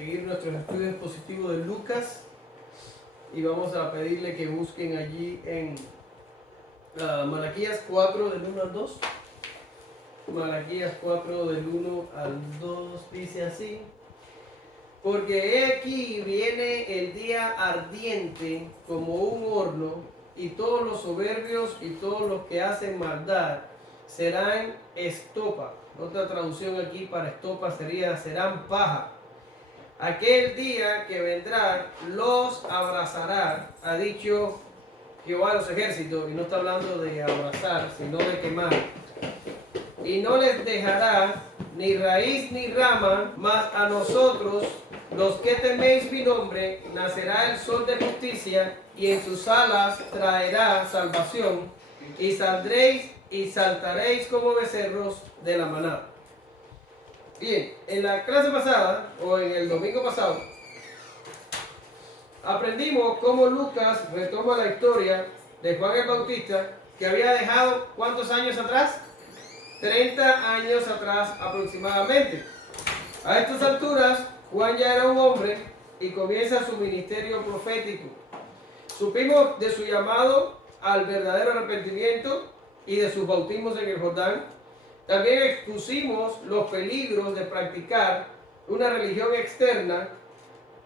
seguir nuestros estudios expositivos de Lucas y vamos a pedirle que busquen allí en Malaquías 4 del 1 al 2. Malaquías 4 del 1 al 2 dice así: porque he aquí viene el día ardiente como un horno, y todos los soberbios y todos los que hacen maldad serán estopa. Otra traducción aquí para estopa sería serán paja. Aquel día que vendrá los abrazará, ha dicho Jehová de los ejércitos, y no está hablando de abrazar, sino de quemar. Y no les dejará ni raíz ni rama, mas a nosotros, los que teméis mi nombre, nacerá el sol de justicia, y en sus alas traerá salvación, y saldréis y saltaréis como becerros de la manada. Bien, en la clase pasada, o en el domingo pasado, aprendimos cómo Lucas retoma la historia de Juan el Bautista, que había dejado, ¿cuántos años atrás? 30 años atrás aproximadamente. A estas alturas, Juan ya era un hombre y comienza su ministerio profético. Supimos de su llamado al verdadero arrepentimiento y de sus bautismos en el Jordán. También expusimos los peligros de practicar una religión externa,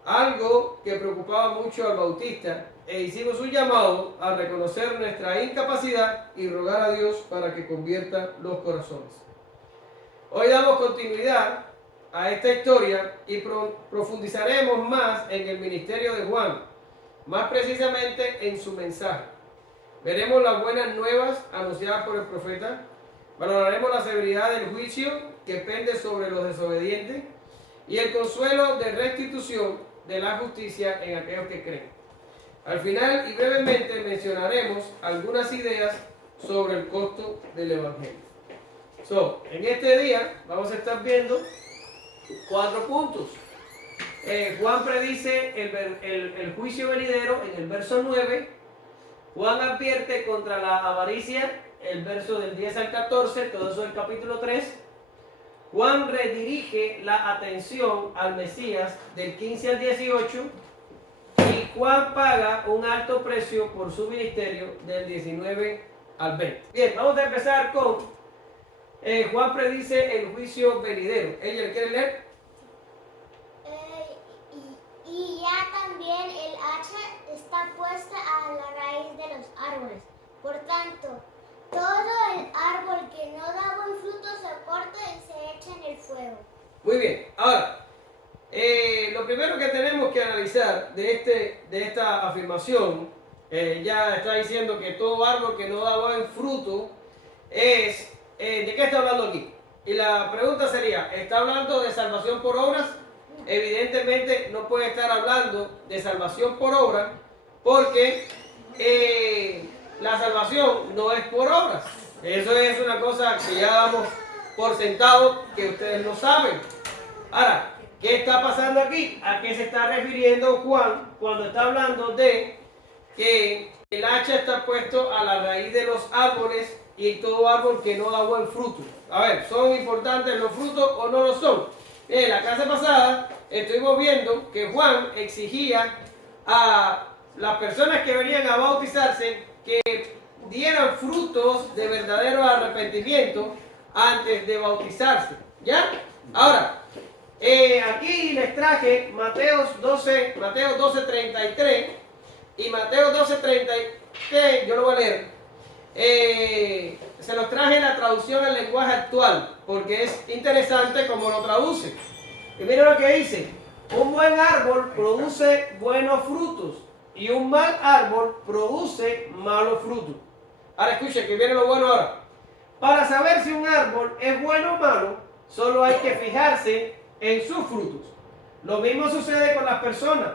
algo que preocupaba mucho al Bautista, e hicimos un llamado a reconocer nuestra incapacidad y rogar a Dios para que convierta los corazones. Hoy damos continuidad a esta historia y profundizaremos más en el ministerio de Juan, más precisamente en su mensaje. Veremos las buenas nuevas anunciadas por el profeta, valoraremos la severidad del juicio que pende sobre los desobedientes y el consuelo de restitución de la justicia en aquellos que creen. Al final y brevemente mencionaremos algunas ideas sobre el costo del Evangelio. En este día vamos a estar viendo 4 puntos. Juan predice el juicio venidero en el verso 9. Juan advierte contra la avaricia, el verso del 10 al 14, todo eso del capítulo 3. Juan redirige la atención al Mesías del 15 al 18. Y Juan paga un alto precio por su ministerio del 19 al 20. Bien, vamos a empezar con Juan predice el juicio venidero. ¿Ella quiere leer? Y ya también el hacha está puesta a la raíz de los árboles. Por tanto, todo el árbol que no da buen fruto se corta y se echa en el fuego. Muy bien, ahora, lo primero que tenemos que analizar de esta afirmación, ya está diciendo que todo árbol que no da buen fruto es, ¿de qué está hablando aquí? Y la pregunta sería, ¿está hablando de salvación por obras? Evidentemente no puede estar hablando de salvación por obras porque la salvación no es por obras. Eso es una cosa que ya damos por sentado que ustedes lo saben. Ahora, ¿qué está pasando aquí? ¿A qué se está refiriendo Juan cuando está hablando de que el hacha está puesto a la raíz de los árboles y todo árbol que no da buen fruto? A ver, ¿son importantes los frutos o no lo son? En la clase pasada estuvimos viendo que Juan exigía a las personas que venían a bautizarse que dieran frutos de verdadero arrepentimiento antes de bautizarse. ¿Ya? Ahora, aquí les traje Mateo 12:33 y Mateo 12:33, yo lo voy a leer. Se los traje en la traducción al lenguaje actual porque es interesante como lo traduce. Y miren lo que dice: un buen árbol produce buenos frutos y un mal árbol produce malos frutos. Ahora escuchen que viene lo bueno ahora. Para saber si un árbol es bueno o malo, solo hay que fijarse en sus frutos. Lo mismo sucede con las personas.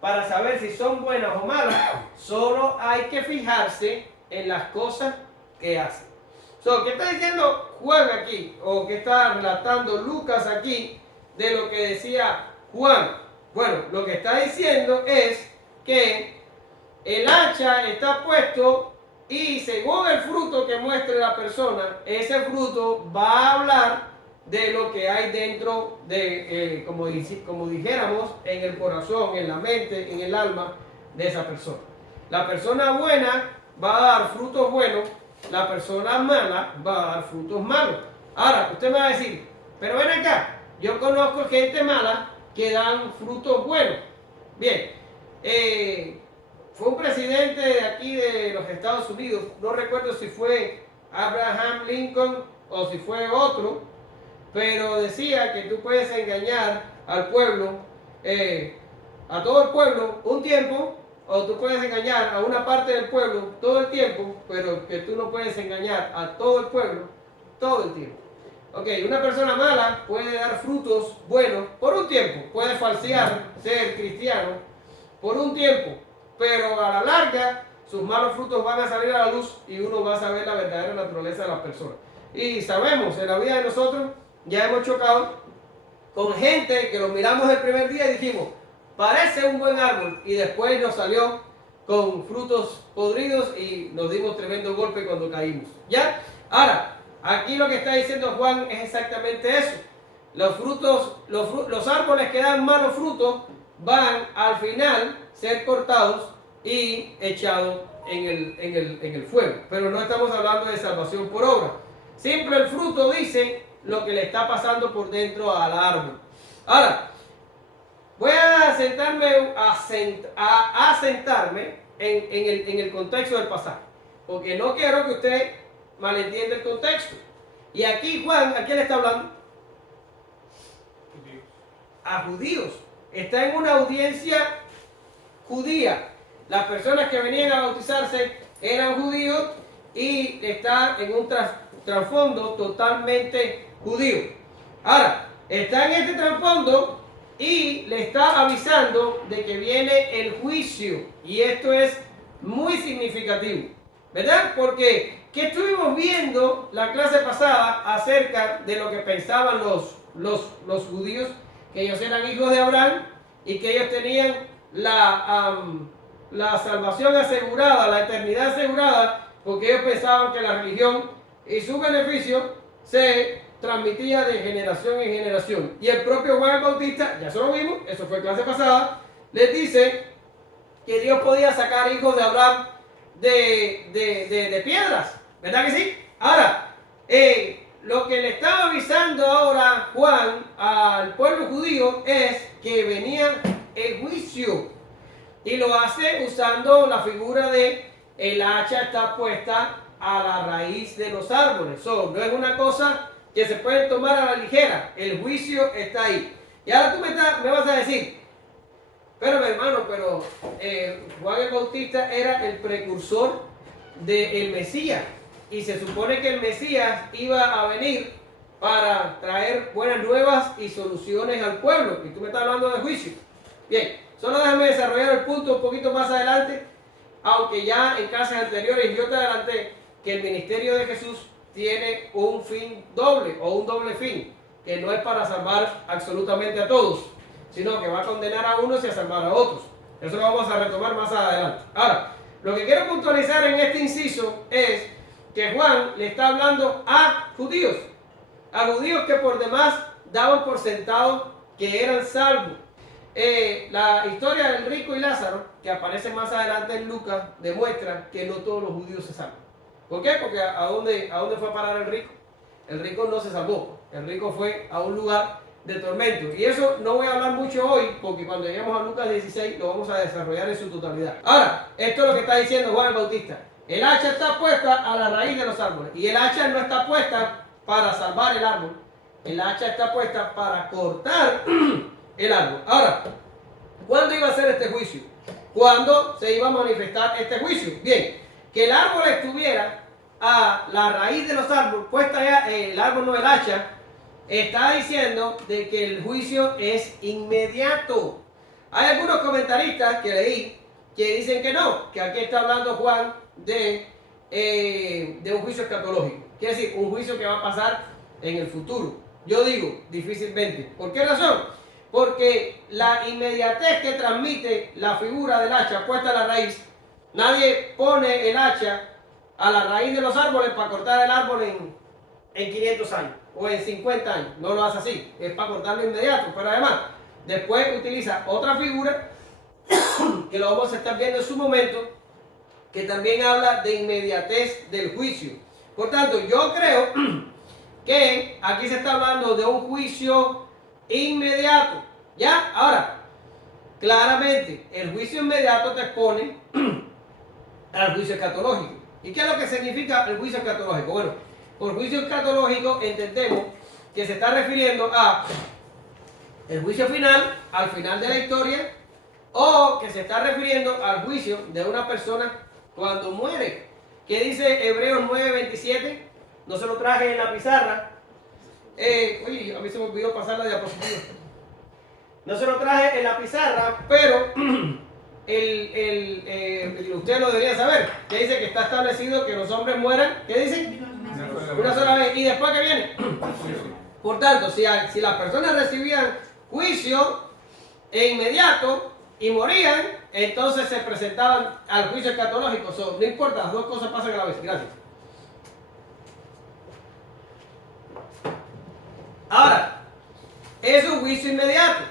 Para saber si son buenas o malas, solo hay que fijarse en las cosas que hacen. ¿Qué está diciendo Juan aquí? ¿O qué está relatando Lucas aquí de lo que decía Juan? Bueno, lo que está diciendo es que el hacha está puesto y según el fruto que muestre la persona, ese fruto va a hablar de lo que hay dentro de, como dijéramos, en el corazón, en la mente, en el alma de esa persona. La persona buena va a dar frutos buenos, la persona mala va a dar frutos malos. Ahora, usted me va a decir, pero ven acá, yo conozco gente mala que dan frutos buenos. Bien, fue un presidente de aquí de los Estados Unidos, no recuerdo si fue Abraham Lincoln o si fue otro, pero decía que tú puedes engañar al pueblo, a todo el pueblo un tiempo, o tú puedes engañar a una parte del pueblo todo el tiempo, pero que tú no puedes engañar a todo el pueblo todo el tiempo. Ok, una persona mala puede dar frutos buenos por un tiempo, puede falsear ser cristiano por un tiempo, pero a la larga sus malos frutos van a salir a la luz y uno va a saber la verdadera naturaleza de las personas. Y sabemos, en la vida de nosotros ya hemos chocado con gente que lo miramos el primer día y dijimos, parece un buen árbol, y después nos salió con frutos podridos y nos dimos tremendo golpe cuando caímos. ¿Ya? Ahora, aquí lo que está diciendo Juan es exactamente eso. Los frutos, los árboles que dan malos frutos van al final ser cortados y echados en el fuego. Pero no estamos hablando de salvación por obra. Siempre el fruto dice lo que le está pasando por dentro al árbol. Ahora, voy a sentarme a sentarme en el contexto del pasaje, porque no quiero que usted malentienda el contexto. Y aquí Juan, ¿a quién le está hablando? A judíos. Está en una audiencia judía. Las personas que venían a bautizarse eran judíos y está en un trasfondo totalmente judío. Ahora, está en este trasfondo y le está avisando de que viene el juicio. Y esto es muy significativo, ¿verdad? Porque, ¿qué estuvimos viendo la clase pasada acerca de lo que pensaban los judíos? Que ellos eran hijos de Abraham y que ellos tenían la salvación asegurada, la eternidad asegurada, porque ellos pensaban que la religión y su beneficio se transmitía de generación en generación. Y el propio Juan el Bautista, ya se lo vimos, eso fue clase pasada, les dice que Dios podía sacar hijos de Abraham de piedras, ¿verdad que sí? Ahora, lo que le estaba avisando ahora Juan al pueblo judío es que venía el juicio, y lo hace usando la figura de el hacha está puesta a la raíz de los árboles. No es una cosa que se puede tomar a la ligera, el juicio está ahí. Y ahora tú me vas a decir, pero mi hermano, Juan el Bautista era el precursor del Mesías, y se supone que el Mesías iba a venir para traer buenas nuevas y soluciones al pueblo, y tú me estás hablando de juicio. Bien, solo déjame desarrollar el punto un poquito más adelante, aunque ya en clases anteriores yo te adelanté que el ministerio de Jesús tiene un fin doble o un doble fin, que no es para salvar absolutamente a todos, sino que va a condenar a unos y a salvar a otros. Eso lo vamos a retomar más adelante. Ahora, lo que quiero puntualizar en este inciso es que Juan le está hablando a judíos que por demás daban por sentado que eran salvos. La historia del rico y Lázaro, que aparece más adelante en Lucas, demuestra que no todos los judíos se salvan. ¿Por qué? Porque ¿a dónde fue a parar el rico? El rico no se salvó. El rico fue a un lugar de tormento. Y eso no voy a hablar mucho hoy, porque cuando lleguemos a Lucas 16 lo vamos a desarrollar en su totalidad. Ahora, esto es lo que está diciendo Juan el Bautista. El hacha está puesta a la raíz de los árboles. Y el hacha no está puesta para salvar el árbol. El hacha está puesta para cortar el árbol. Ahora, ¿cuándo iba a ser este juicio? ¿Cuándo se iba a manifestar este juicio? Bien, que el árbol estuviera a la raíz de los árboles, puesta ya, el árbol no el hacha, está diciendo de que el juicio es inmediato. Hay algunos comentaristas que leí que dicen que no, que aquí está hablando Juan de un juicio escatológico. Quiere decir, un juicio que va a pasar en el futuro. Yo digo, difícilmente. ¿Por qué razón? Porque la inmediatez que transmite la figura del hacha puesta a la raíz, nadie pone el hacha a la raíz de los árboles para cortar el árbol en 500 años. o en 50 años. No lo hace así, es para cortarlo inmediato. Pero además, después utiliza otra figura, que lo vamos a estar viendo en su momento, que también habla de inmediatez del juicio. Por tanto, yo creo que aquí se está hablando de un juicio inmediato. ¿Ya? Ahora, claramente, el juicio inmediato te expone al juicio escatológico. ¿Y qué es lo que significa el juicio escatológico? Bueno, por juicio escatológico entendemos que se está refiriendo a el juicio final, al final de la historia, o que se está refiriendo al juicio de una persona cuando muere. ¿Qué dice Hebreos 9:27? No se lo traje en la pizarra. Oye, a mí se me olvidó pasar la diapositiva. No se lo traje en la pizarra, pero usted lo debería saber. Que dice que está establecido que los hombres mueran. ¿Qué dice? Una sola vez. ¿Y después qué viene? Por tanto, si las personas recibían juicio inmediato y morían, entonces se presentaban al juicio escatológico. No importa, las dos cosas pasan a la vez. Gracias. Ahora, es un juicio inmediato.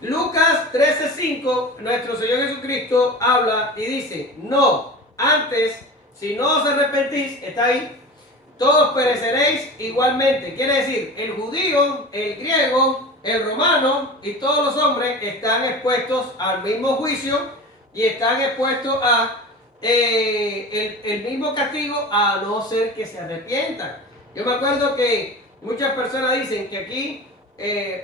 Lucas 13:5, nuestro Señor Jesucristo habla y dice: no, antes, si no os arrepentís, está ahí, todos pereceréis igualmente. Quiere decir, el judío, el griego, el romano y todos los hombres están expuestos al mismo juicio y están expuestos a el mismo castigo, a no ser que se arrepientan. Yo me acuerdo que muchas personas dicen que aquí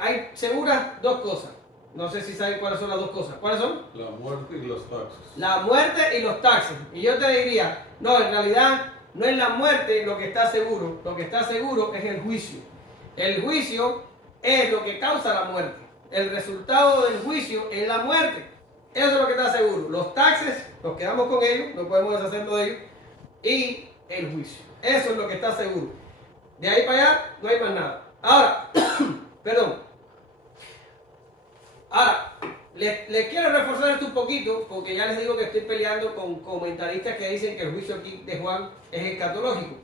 hay seguras dos cosas. No sé si saben cuáles son las dos cosas. ¿Cuáles son? La muerte y los taxes. La muerte y los taxes. Y yo te diría, no, en realidad no es la muerte lo que está seguro. Lo que está seguro es el juicio. El juicio es lo que causa la muerte. El resultado del juicio es la muerte. Eso es lo que está seguro. Los taxes, nos quedamos con ellos, no podemos deshacernos de ellos. Y el juicio. Eso es lo que está seguro. De ahí para allá no hay más nada. Ahora, perdón. Ahora, les quiero reforzar esto un poquito, porque ya les digo que estoy peleando con comentaristas que dicen que el juicio aquí de Juan es escatológico.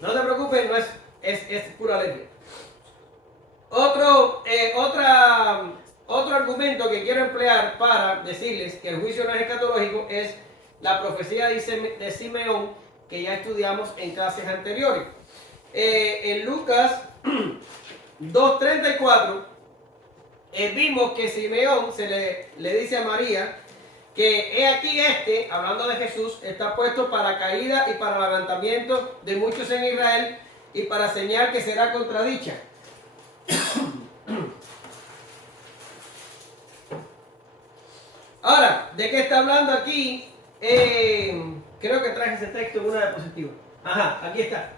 No se preocupen, no es pura letra. Otro argumento que quiero emplear para decirles que el juicio no es escatológico es la profecía de Simeón, que ya estudiamos en clases anteriores. En Lucas 2:34 vimos que Simeón le dice a María que he aquí hablando de Jesús, está puesto para caída y para levantamiento de muchos en Israel y para señal que será contradicha. Ahora, ¿de qué está hablando aquí? Creo que traje ese texto en una diapositiva. Ajá, aquí está.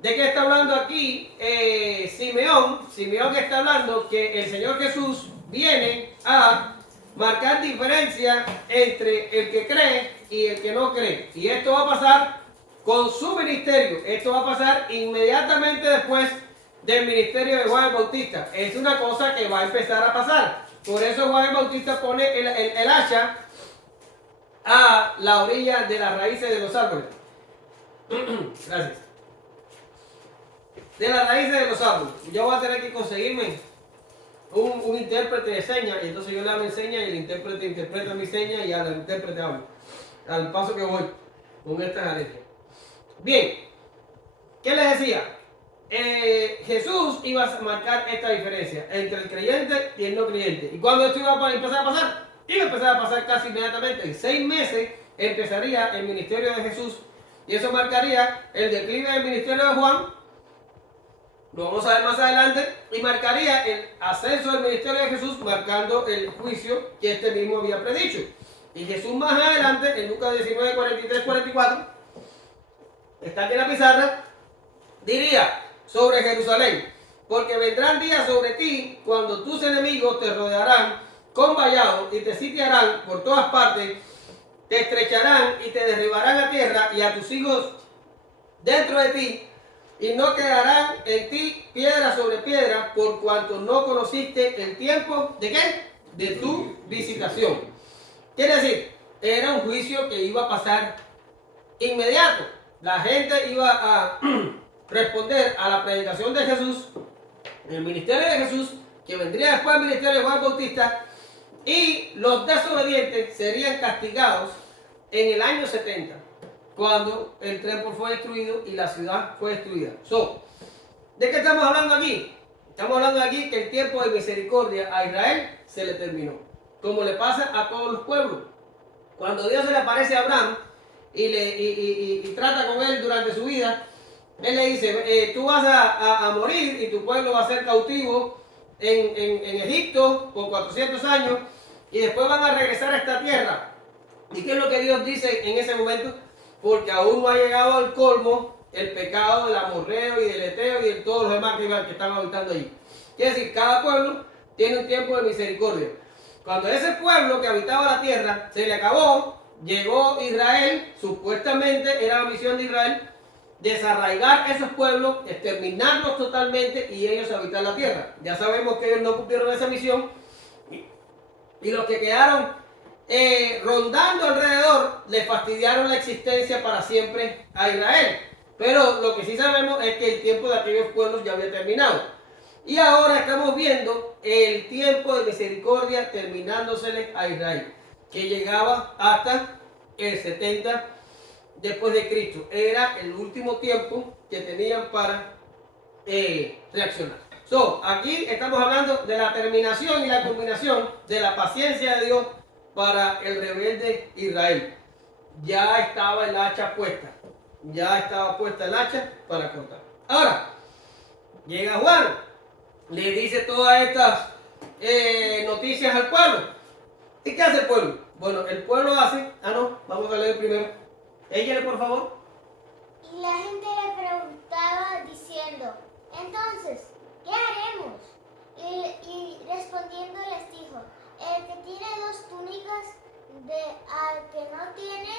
¿De qué está hablando aquí Simeón? Simeón está hablando que el Señor Jesús viene a marcar diferencia entre el que cree y el que no cree. Y esto va a pasar con su ministerio. Esto va a pasar inmediatamente después del ministerio de Juan el Bautista. Es una cosa que va a empezar a pasar. Por eso Juan el Bautista pone el hacha a la orilla de las raíces de los árboles. Gracias. De las raíces de los árboles. Yo voy a tener que conseguirme un intérprete de señas, y entonces yo le hablo en señas y el intérprete interpreta mi seña y al intérprete hablo. Al paso que voy con estas alergias. Bien, ¿qué les decía? Jesús iba a marcar esta diferencia entre el creyente y el no creyente. ¿Y cuándo esto iba a empezar a pasar? Iba a empezar a pasar casi inmediatamente. En 6 meses empezaría el ministerio de Jesús, y eso marcaría el declive del ministerio de Juan. Lo vamos a ver más adelante, y marcaría el ascenso del ministerio de Jesús, marcando el juicio que este mismo había predicho. Y Jesús más adelante, en Lucas 19, 43, 44, está aquí en la pizarra, diría sobre Jerusalén: porque vendrán días sobre ti cuando tus enemigos te rodearán con vallados y te sitiarán por todas partes, te estrecharán y te derribarán a tierra y a tus hijos dentro de ti, y no quedarán en ti piedra sobre piedra, por cuanto no conociste el tiempo ¿de qué? De tu visitación. Quiere decir, era un juicio que iba a pasar inmediato. La gente iba responder a la predicación de Jesús, el ministerio de Jesús, que vendría después del ministerio de Juan Bautista, y los desobedientes serían castigados en el año 70, cuando el templo fue destruido y la ciudad fue destruida. ¿De qué estamos hablando aquí? Estamos hablando aquí que el tiempo de misericordia a Israel se le terminó, como le pasa a todos los pueblos. Cuando Dios se le aparece a Abraham y trata con él durante su vida, él le dice, tú vas a morir y tu pueblo va a ser cautivo en Egipto por 400 años y después van a regresar a esta tierra. ¿Y qué es lo que Dios dice en ese momento? Porque aún no ha llegado al colmo el pecado del amorreo y del eteo y de todos los demás que están habitando allí. Quiere decir, cada pueblo tiene un tiempo de misericordia. Cuando ese pueblo que habitaba la tierra se le acabó, llegó Israel, supuestamente era la misión de Israel, desarraigar esos pueblos, exterminarlos totalmente y ellos habitar la tierra. Ya sabemos que ellos no cumplieron esa misión y los que quedaron rondando alrededor le fastidiaron la existencia para siempre a Israel. Pero lo que sí sabemos es que el tiempo de aquellos pueblos ya había terminado. Y ahora estamos viendo el tiempo de misericordia terminándosele a Israel, que llegaba hasta el 70 después de Cristo. Era el último tiempo que tenían para reaccionar. Aquí estamos hablando de la terminación y la culminación de la paciencia de Dios para el rebelde Israel. Ya estaba el hacha puesta. Ya estaba puesta el hacha para cortar. Ahora, llega Juan, le dice todas estas noticias al pueblo. ¿Y qué hace el pueblo? Bueno, el pueblo hace... vamos a leer primero. Ella, por favor. Y la gente le preguntaba diciendo, entonces, ¿qué haremos? Y respondiendo les dijo, el que tiene 2 túnicas al que no tiene,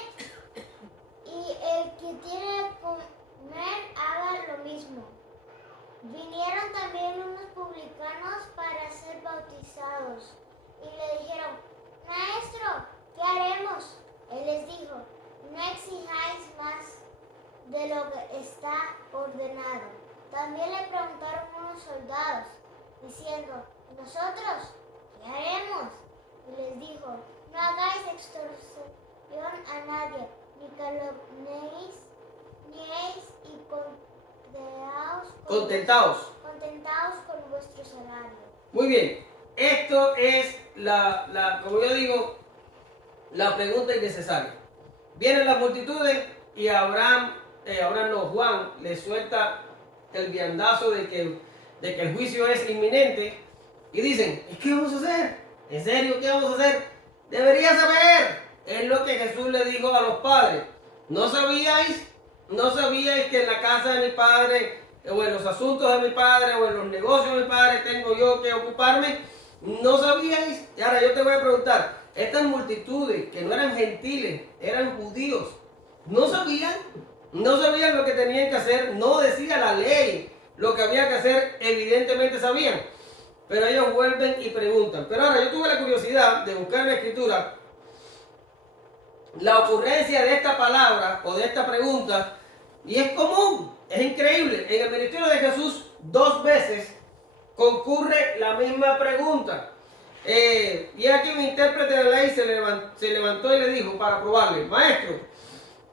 y el que tiene comer haga lo mismo. Vinieron también unos publicanos para ser bautizados y le dijeron, Maestro, ¿qué haremos? Él les dijo, no exijáis más de lo que está ordenado. También le preguntaron unos soldados, diciendo, ¿nosotros qué haremos? Y les dijo, no hagáis extorsión a nadie, ni calumniéis, y contentaos con vuestro salario. Muy bien, esto es como yo digo, la pregunta innecesaria. Vienen las multitudes y Juan le suelta el viandazo de que el juicio es inminente y dicen, ¿y qué vamos a hacer? ¿En serio qué vamos a hacer? Deberías saber, es lo que Jesús le dijo a los padres. ¿No sabíais que en la casa de mi padre, o en los asuntos de mi padre, o en los negocios de mi padre tengo yo que ocuparme? ¿No sabíais? Y ahora yo te voy a preguntar, estas multitudes que no eran gentiles, eran judíos, ¿no sabían lo que tenían que hacer? No decía la ley lo que había que hacer, evidentemente sabían. Pero ellos vuelven y preguntan. Pero ahora yo tuve la curiosidad de buscar en la escritura la ocurrencia de esta palabra o de esta pregunta, y es común, es increíble. En el ministerio de Jesús 2 veces concurre la misma pregunta. Y aquí un intérprete de la ley se levantó y le dijo para probarle, Maestro,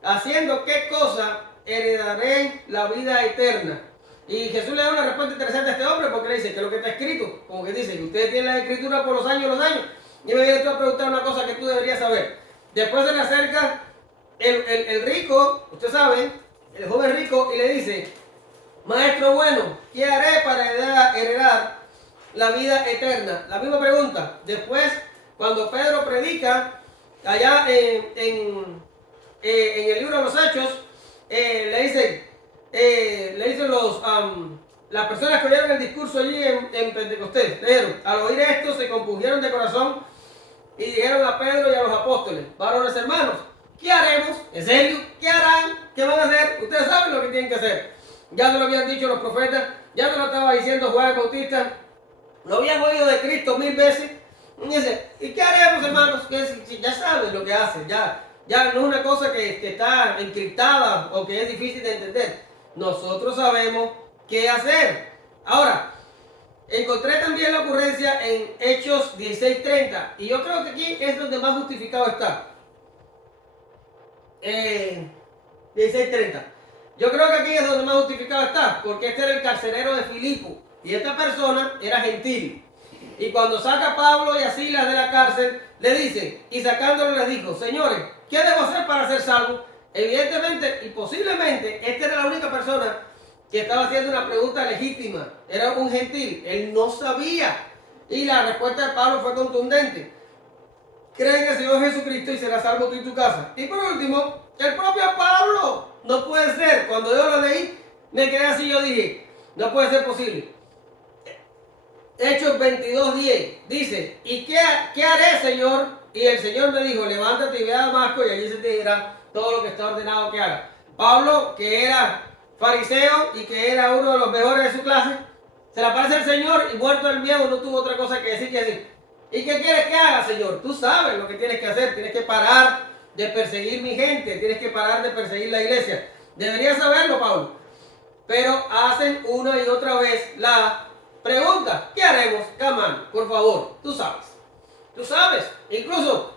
¿haciendo qué cosa heredaré la vida eterna? Y Jesús le da una respuesta interesante a este hombre porque le dice que lo que está escrito, como que dice que ustedes tienen la escritura por los años, y me viene tú a preguntar una cosa que tú deberías saber. Después se le acerca el rico, usted sabe, el joven rico, y le dice, Maestro bueno, ¿qué haré para heredar la vida eterna? La misma pregunta. Después, cuando Pedro predica, allá en el libro de los Hechos, le dicen las personas que oyeron el discurso allí en Pentecostés, dijeron, al oír esto se compungieron de corazón y dijeron a Pedro y a los apóstoles, varones hermanos, ¿qué haremos? ¿En serio? ¿Qué harán? ¿Qué van a hacer? Ustedes saben lo que tienen que hacer. Ya nos lo habían dicho los profetas, ya nos lo estaba diciendo Juan el Bautista, lo habían oído de Cristo 1000 veces. Y dice, ¿y qué haremos, hermanos? Que si ya saben lo que hacen, ya no es una cosa que está encriptada o que es difícil de entender. nosotros sabemos qué hacer. Ahora, encontré también la ocurrencia en Hechos 16:30 y yo creo que aquí es donde más justificado está. 16:30. Yo creo que aquí es donde más justificado está, porque este era el carcelero de Filipo y esta persona era gentil. Y cuando saca a Pablo y a Silas de la cárcel, le dicen, y sacándolo les dijo, señores, ¿qué debo hacer para ser salvo? Evidentemente y posiblemente esta era la única persona que estaba haciendo una pregunta legítima. Era un gentil, él no sabía. Y la respuesta de Pablo fue contundente. Cree en el Señor Jesucristo y serás salvo tú y tu casa. Y por último, el propio Pablo. No puede ser. Cuando yo lo leí, me quedé así, yo dije, no puede ser posible. Hechos 22:10 dice, ¿y qué haré, Señor? Y el Señor me dijo, levántate y ve a Damasco y allí se te dirá todo lo que está ordenado que haga. Pablo, que era fariseo y que era uno de los mejores de su clase, se le aparece el Señor y muerto el viejo no tuvo otra cosa que decir que decir. ¿Y qué quieres que haga, Señor? Tú sabes lo que tienes que hacer. Tienes que parar de perseguir mi gente. Tienes que parar de perseguir la iglesia. Deberías saberlo, Pablo. Pero hacen una y otra vez la pregunta. ¿Qué haremos, Camán? Por favor, tú sabes. Tú sabes. Incluso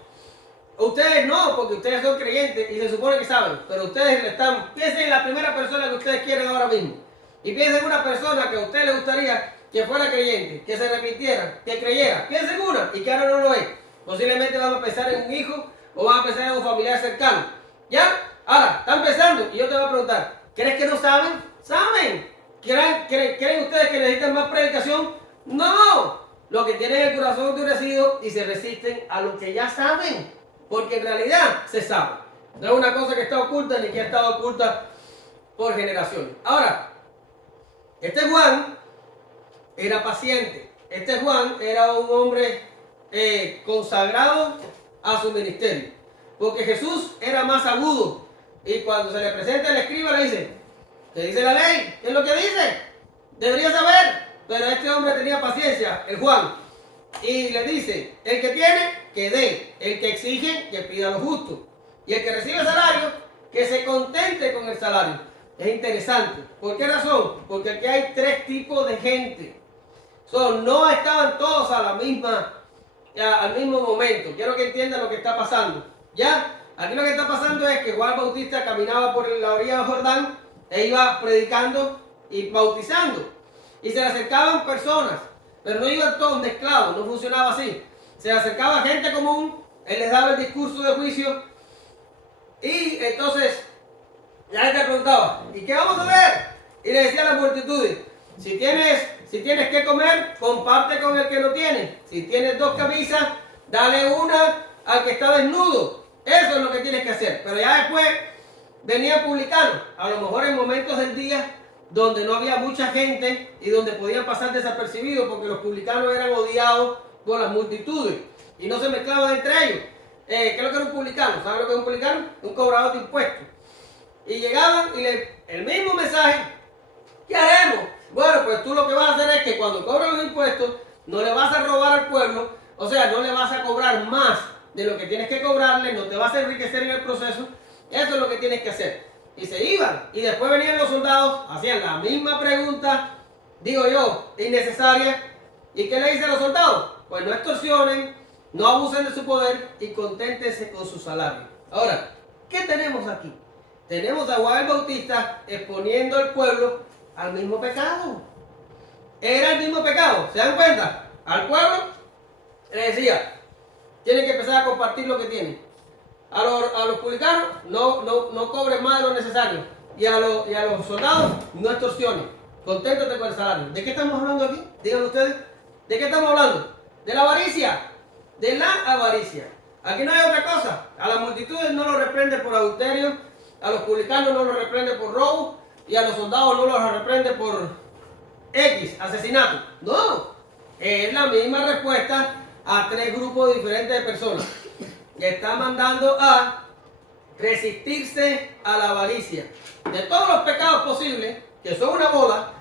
ustedes no, porque ustedes son creyentes y se supone que saben. Pero ustedes le están... Piensen en la primera persona que ustedes quieren ahora mismo. Y piensen en una persona que a usted le gustaría que fuera creyente, que se arrepintiera, que creyera. Piensen en una y que ahora no lo es. Posiblemente van a pensar en un hijo o van a pensar en un familiar cercano. ¿Ya? Ahora, están pensando y yo te voy a preguntar, ¿crees que no saben? ¿Saben? ¿Creen ustedes que necesitan más predicación? No. Lo que tienen el corazón endurecido y se resisten a lo que ya saben. Porque en realidad se sabe. No es una cosa que está oculta ni que ha estado oculta por generaciones. Ahora, este Juan era paciente. Este Juan era un hombre consagrado a su ministerio. Porque Jesús era más agudo. Y cuando se le presenta el escriba le dice, ¿qué dice la ley? ¿Qué es lo que dice? Debería saber. Pero este hombre tenía paciencia, el Juan. Y le dice, el que tiene, que dé. El que exige, que pida lo justo. Y el que recibe salario, que se contente con el salario. Es interesante. ¿Por qué razón? Porque aquí hay tres tipos de gente. No estaban todos al mismo momento. Quiero que entiendan lo que está pasando. ¿Ya? Aquí lo que está pasando es que Juan Bautista caminaba por la orilla del Jordán e iba predicando y bautizando. Y se le acercaban personas, pero no iban todos mezclados, no funcionaba así. Se le acercaba gente común, él les daba el discurso de juicio y entonces la gente preguntaba, ¿y qué vamos a hacer? Y le decía a las multitudes, si tienes que comer, comparte con el que no tiene. Si tienes 2 camisas, dale una al que está desnudo. Eso es lo que tienes que hacer. Pero ya después venía publicano, a lo mejor en momentos del día donde no había mucha gente y donde podían pasar desapercibidos porque los publicanos eran odiados por las multitudes y no se mezclaban entre ellos. ¿Qué es lo que era un publicano? ¿Saben lo que es un publicano? Un cobrador de impuestos. Y llegaban y el mismo mensaje, ¿qué haremos? Bueno, pues tú lo que vas a hacer es que cuando cobres los impuestos, no le vas a robar al pueblo, o sea, no le vas a cobrar más de lo que tienes que cobrarle, no te vas a enriquecer en el proceso, eso es lo que tienes que hacer. Y se iban, y después venían los soldados, hacían la misma pregunta, digo yo, innecesaria, ¿y qué le dicen a los soldados? Pues no extorsionen, no abusen de su poder y conténtense con su salario. Ahora, ¿qué tenemos aquí? Tenemos a Juan el Bautista exponiendo al pueblo al mismo pecado. Era el mismo pecado, ¿se dan cuenta? Al pueblo le decía, tienen que empezar a compartir lo que tienen. A los publicanos no cobren más de lo necesario. Y a los soldados no extorsionen. Conténtate con el salario. ¿De qué estamos hablando aquí? Díganme ustedes. ¿De qué estamos hablando? De la avaricia. De la avaricia. Aquí no hay otra cosa. A las multitudes no los reprende por adulterio. A los publicanos no los reprende por robo. Y a los soldados no los reprende por X, asesinato. No. Es la misma respuesta a 3 grupos diferentes de personas. Que está mandando a resistirse a la avaricia. De todos los pecados posibles, que son una bola,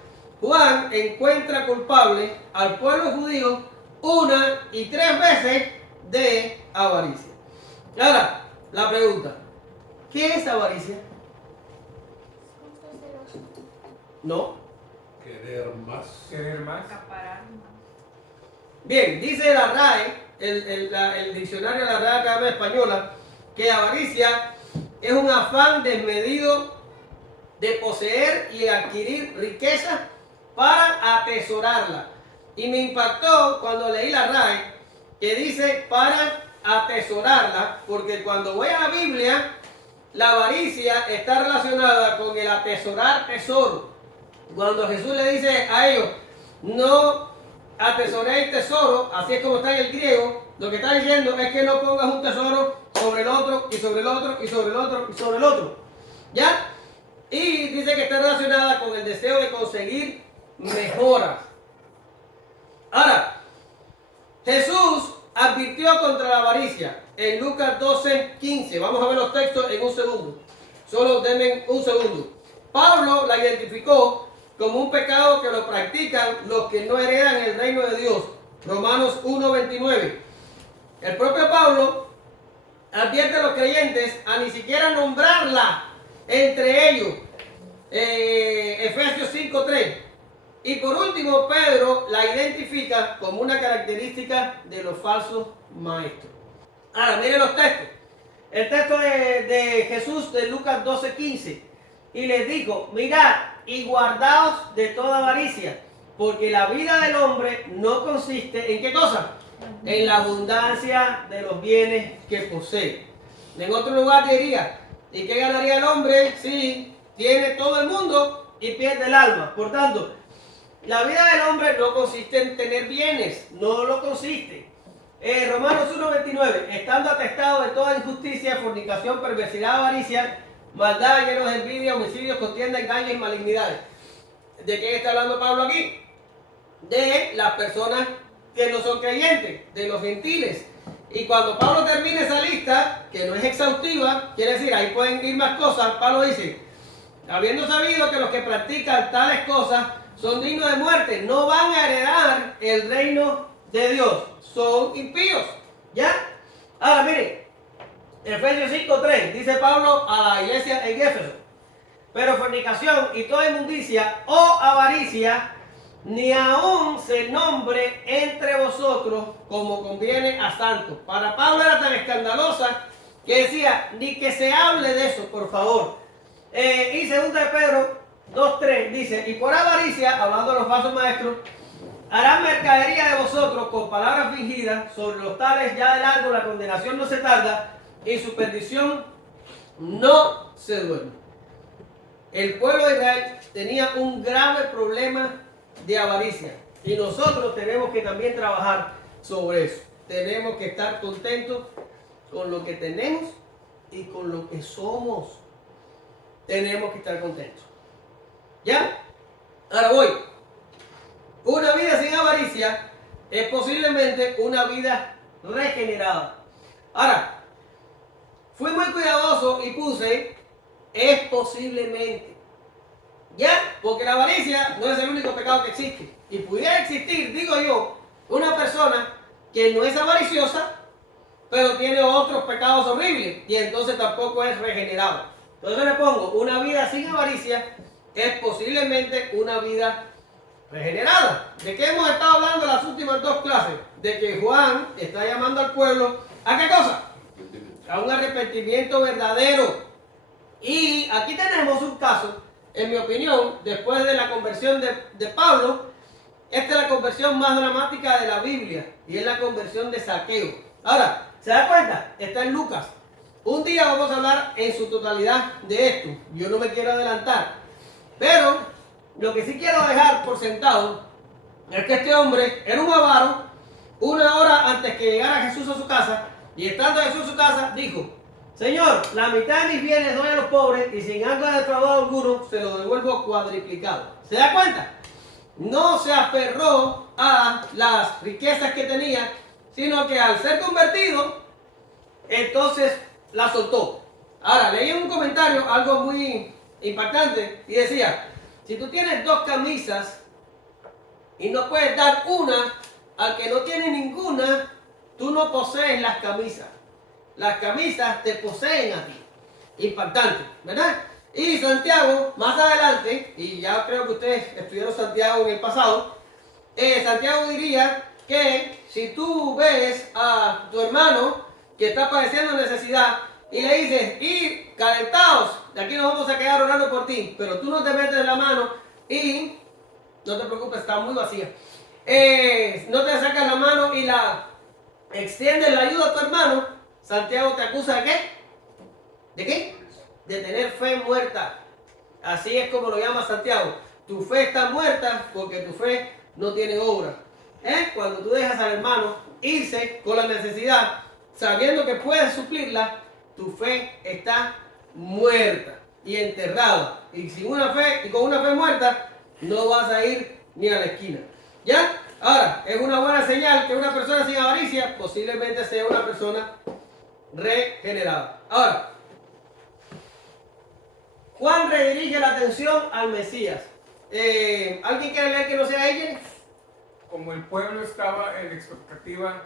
Juan encuentra culpable al pueblo judío 1 y 3 veces de avaricia. Ahora, la pregunta, ¿qué es avaricia? No. Querer más. Querer más. Acaparar más. Bien, dice la RAE, el diccionario de la Real Academia Española, que avaricia es un afán desmedido de poseer y adquirir riqueza para atesorarla. Y me impactó cuando leí la RAE que dice para atesorarla, porque cuando voy a la Biblia, la avaricia está relacionada con el atesorar tesoro. Cuando Jesús le dice a ellos, no atesoréis tesoro, así es como está en el griego, lo que está diciendo es que no pongas un tesoro sobre el otro, y sobre el otro, y sobre el otro, y sobre el otro. ¿Ya? Y dice que está relacionada con el deseo de conseguir mejoras. Ahora, Jesús advirtió contra la avaricia en Lucas 12:15. Vamos a ver los textos en un segundo. Solo denme un segundo. Pablo la identificó como un pecado que lo practican los que no heredan el reino de Dios. Romanos 1:29. El propio Pablo advierte a los creyentes a ni siquiera nombrarla entre ellos. Efesios 5:3. Y por último, Pedro la identifica como una característica de los falsos maestros. Ahora, miren los textos. El texto de Jesús de Lucas 12:15. Y les dijo, mirad y guardaos de toda avaricia, porque la vida del hombre no consiste en ¿qué cosa? En la abundancia de los bienes que posee. En otro lugar diría, ¿y qué ganaría el hombre si tiene todo el mundo y pierde el alma? Por tanto, la vida del hombre no consiste en tener bienes, no lo consiste. Romanos 1:29, estando atestado de toda injusticia, fornicación, perversidad, avaricia, maldad, llenos de envidia, homicidios, contienda, engaños y malignidades. ¿De qué está hablando Pablo aquí? De las personas que no son creyentes, de los gentiles. Y cuando Pablo termina esa lista, que no es exhaustiva, quiere decir, ahí pueden ir más cosas, Pablo dice, habiendo sabido que los que practican tales cosas son dignos de muerte, no van a heredar el reino de Dios, son impíos. ¿Ya? Ahora miren, Efesios 5:3, dice Pablo a la iglesia en Éfeso, pero fornicación y toda inmundicia o avaricia, ni aún se nombre entre vosotros como conviene a santos. Para Pablo era tan escandalosa que decía, ni que se hable de eso, por favor. Y 2 de Pedro 2:3 dice, y por avaricia, hablando de los falsos maestros, harán mercadería de vosotros con palabras fingidas, sobre los tales ya de largo la condenación no se tarda, y su perdición no se duerme. El pueblo de Israel tenía un grave problema de avaricia, y nosotros tenemos que también trabajar sobre eso. Tenemos que estar contentos con lo que tenemos y con lo que somos. Tenemos que estar contentos. ¿Ya? Ahora voy. Una vida sin avaricia es posiblemente una vida regenerada. Ahora, fui muy cuidadoso y puse es posiblemente. ¿Ya? Porque la avaricia no es el único pecado que existe. Y pudiera existir, digo yo, una persona que no es avariciosa, pero tiene otros pecados horribles y entonces tampoco es regenerado. Entonces le pongo, una vida sin avaricia es posiblemente una vida regenerada. ¿De qué hemos estado hablando en las últimas dos clases? De que Juan está llamando al pueblo ¿a qué cosa? A un arrepentimiento verdadero. Y aquí tenemos un caso, en mi opinión, después de la conversión de Pablo, esta es la conversión más dramática de la Biblia y es la conversión de Zaqueo. Ahora, ¿se da cuenta? Está en Lucas. Un día vamos a hablar en su totalidad de esto. Yo no me quiero adelantar. Pero lo que sí quiero dejar por sentado es que este hombre era un avaro. Una hora antes que llegara Jesús a su casa, y estando Jesús en su casa, dijo, Señor, la mitad de mis bienes doy a los pobres y sin algo de trabajo alguno se lo devuelvo cuadriplicado. ¿Se da cuenta? No se aferró a las riquezas que tenía, sino que al ser convertido, entonces la soltó. Ahora, leí un comentario, algo muy impactante, y decía, si tú tienes dos camisas y no puedes dar una al que no tiene ninguna, tú no posees las camisas. Las camisas te poseen a ti. Impactante, ¿verdad? Y Santiago, más adelante, y ya creo que ustedes estudiaron Santiago en el pasado, Santiago diría que si tú ves a tu hermano que está padeciendo necesidad y le dices, y calentaos, de aquí nos vamos a quedar orando por ti, pero tú no te metes la mano y no te preocupes, está muy vacía. No te sacas la mano y la extiendes la ayuda a tu hermano, Santiago te acusa de qué? ¿De qué? De tener fe muerta. Así es como lo llama Santiago. Tu fe está muerta porque tu fe no tiene obra. Cuando tú dejas al hermano irse con la necesidad, sabiendo que puedes suplirla, tu fe está muerta y enterrada. Y sin una fe, y con una fe muerta, no vas a ir ni a la esquina. ¿Ya? Ahora, es una buena señal que una persona sin avaricia posiblemente sea una persona regenerada. Ahora, Juan redirige la atención al Mesías. ¿Alguien quiere leer que no sea ella? Como el pueblo estaba en expectativa,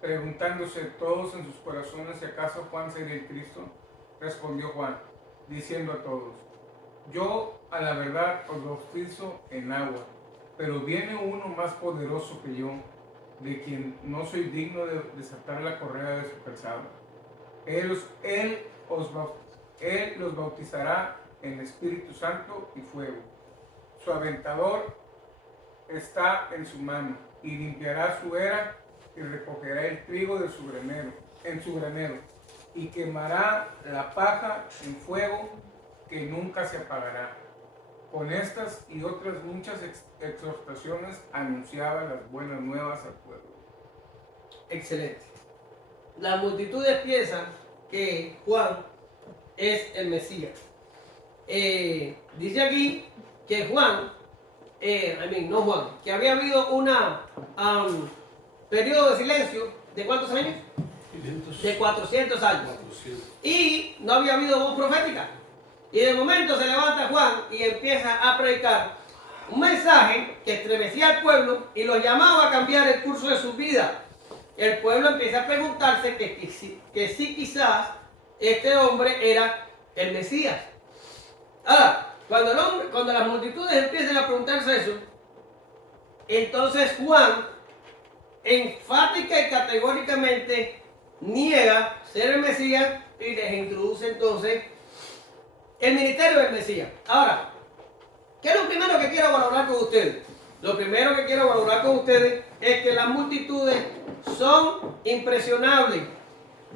preguntándose todos en sus corazones si acaso Juan sería el Cristo, respondió Juan, diciendo a todos, yo a la verdad os bautizo en agua, pero viene uno más poderoso que yo, de quien no soy digno de desatar la correa de su calzado. Él los bautizará en Espíritu Santo y fuego. Su aventador está en su mano, y limpiará su era y recogerá el trigo de en su granero, y quemará la paja en fuego que nunca se apagará. Con estas y otras muchas exhortaciones anunciaba las buenas nuevas al pueblo. Excelente. Las multitudes piensan que Juan es el Mesías. Dice aquí que Juan, no Juan, que había habido una periodo de silencio de ¿cuántos años? 500. De 400 años. 400. Y no había habido voz profética. Y de momento se levanta Juan y empieza a predicar un mensaje que estremecía al pueblo y los llamaba a cambiar el curso de su vida. El pueblo empieza a preguntarse que si quizás este hombre era el Mesías. Ahora, cuando las multitudes empiezan a preguntarse eso, entonces Juan enfática y categóricamente niega ser el Mesías y les introduce entonces el ministerio del Mesías. Ahora, ¿qué es lo primero que quiero valorar con ustedes? Lo primero que quiero valorar con ustedes es que las multitudes son impresionables.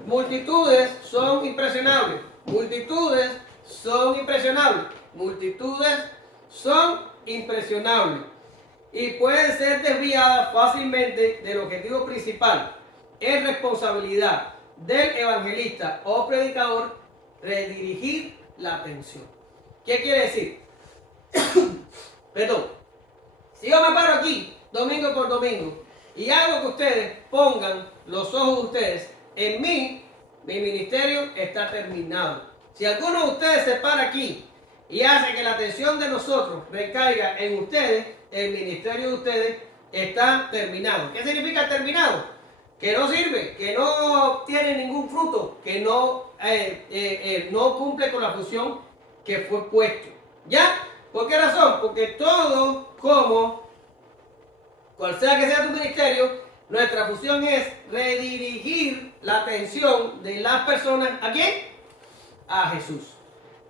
Multitudes son impresionables. Multitudes son impresionables. Multitudes son impresionables. Y pueden ser desviadas fácilmente del objetivo principal. Es responsabilidad del evangelista o predicador redirigir la atención. ¿Qué quiere decir? Perdón. Si yo me paro aquí domingo por domingo y hago que ustedes pongan los ojos de ustedes en mí, mi ministerio está terminado. Si alguno de ustedes se para aquí y hace que la atención de nosotros recaiga en ustedes, el ministerio de ustedes está terminado. ¿Qué significa terminado? Que no sirve, que no tiene ningún fruto, que no cumple con la función que fue puesto. ¿Ya? ¿Por qué razón? Porque todo, cual sea que sea tu ministerio, nuestra función es redirigir la atención de las personas, ¿a quién? A Jesús.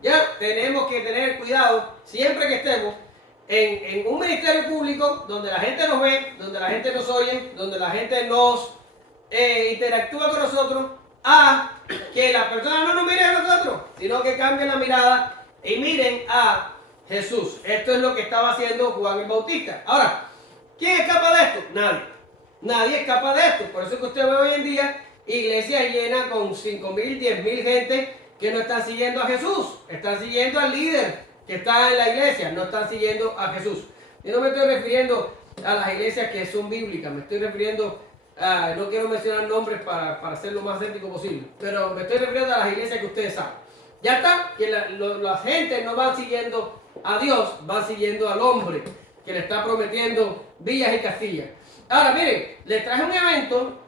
Ya tenemos que tener cuidado siempre que estemos en un ministerio público donde la gente nos ve, donde la gente nos oye, donde la gente nos interactúa con nosotros, a que la persona no nos mire a nosotros, sino que cambien la mirada y miren a Jesús. Esto es lo que estaba haciendo Juan el Bautista. Ahora, ¿quién escapa de esto? Nadie. Nadie escapa de esto. Por eso es que usted ve hoy en día iglesias llenas con 5,000, 10,000 gente que no están siguiendo a Jesús. Están siguiendo al líder que está en la iglesia. No están siguiendo a Jesús. Yo no me estoy refiriendo a las iglesias que son bíblicas. Me estoy refiriendo no quiero mencionar nombres para ser lo más ético posible. Pero me estoy refiriendo a las iglesias que ustedes saben. Ya está, que la gente no va siguiendo a Dios, va siguiendo al hombre que le está prometiendo villas y castillas. Ahora, miren, les traje un evento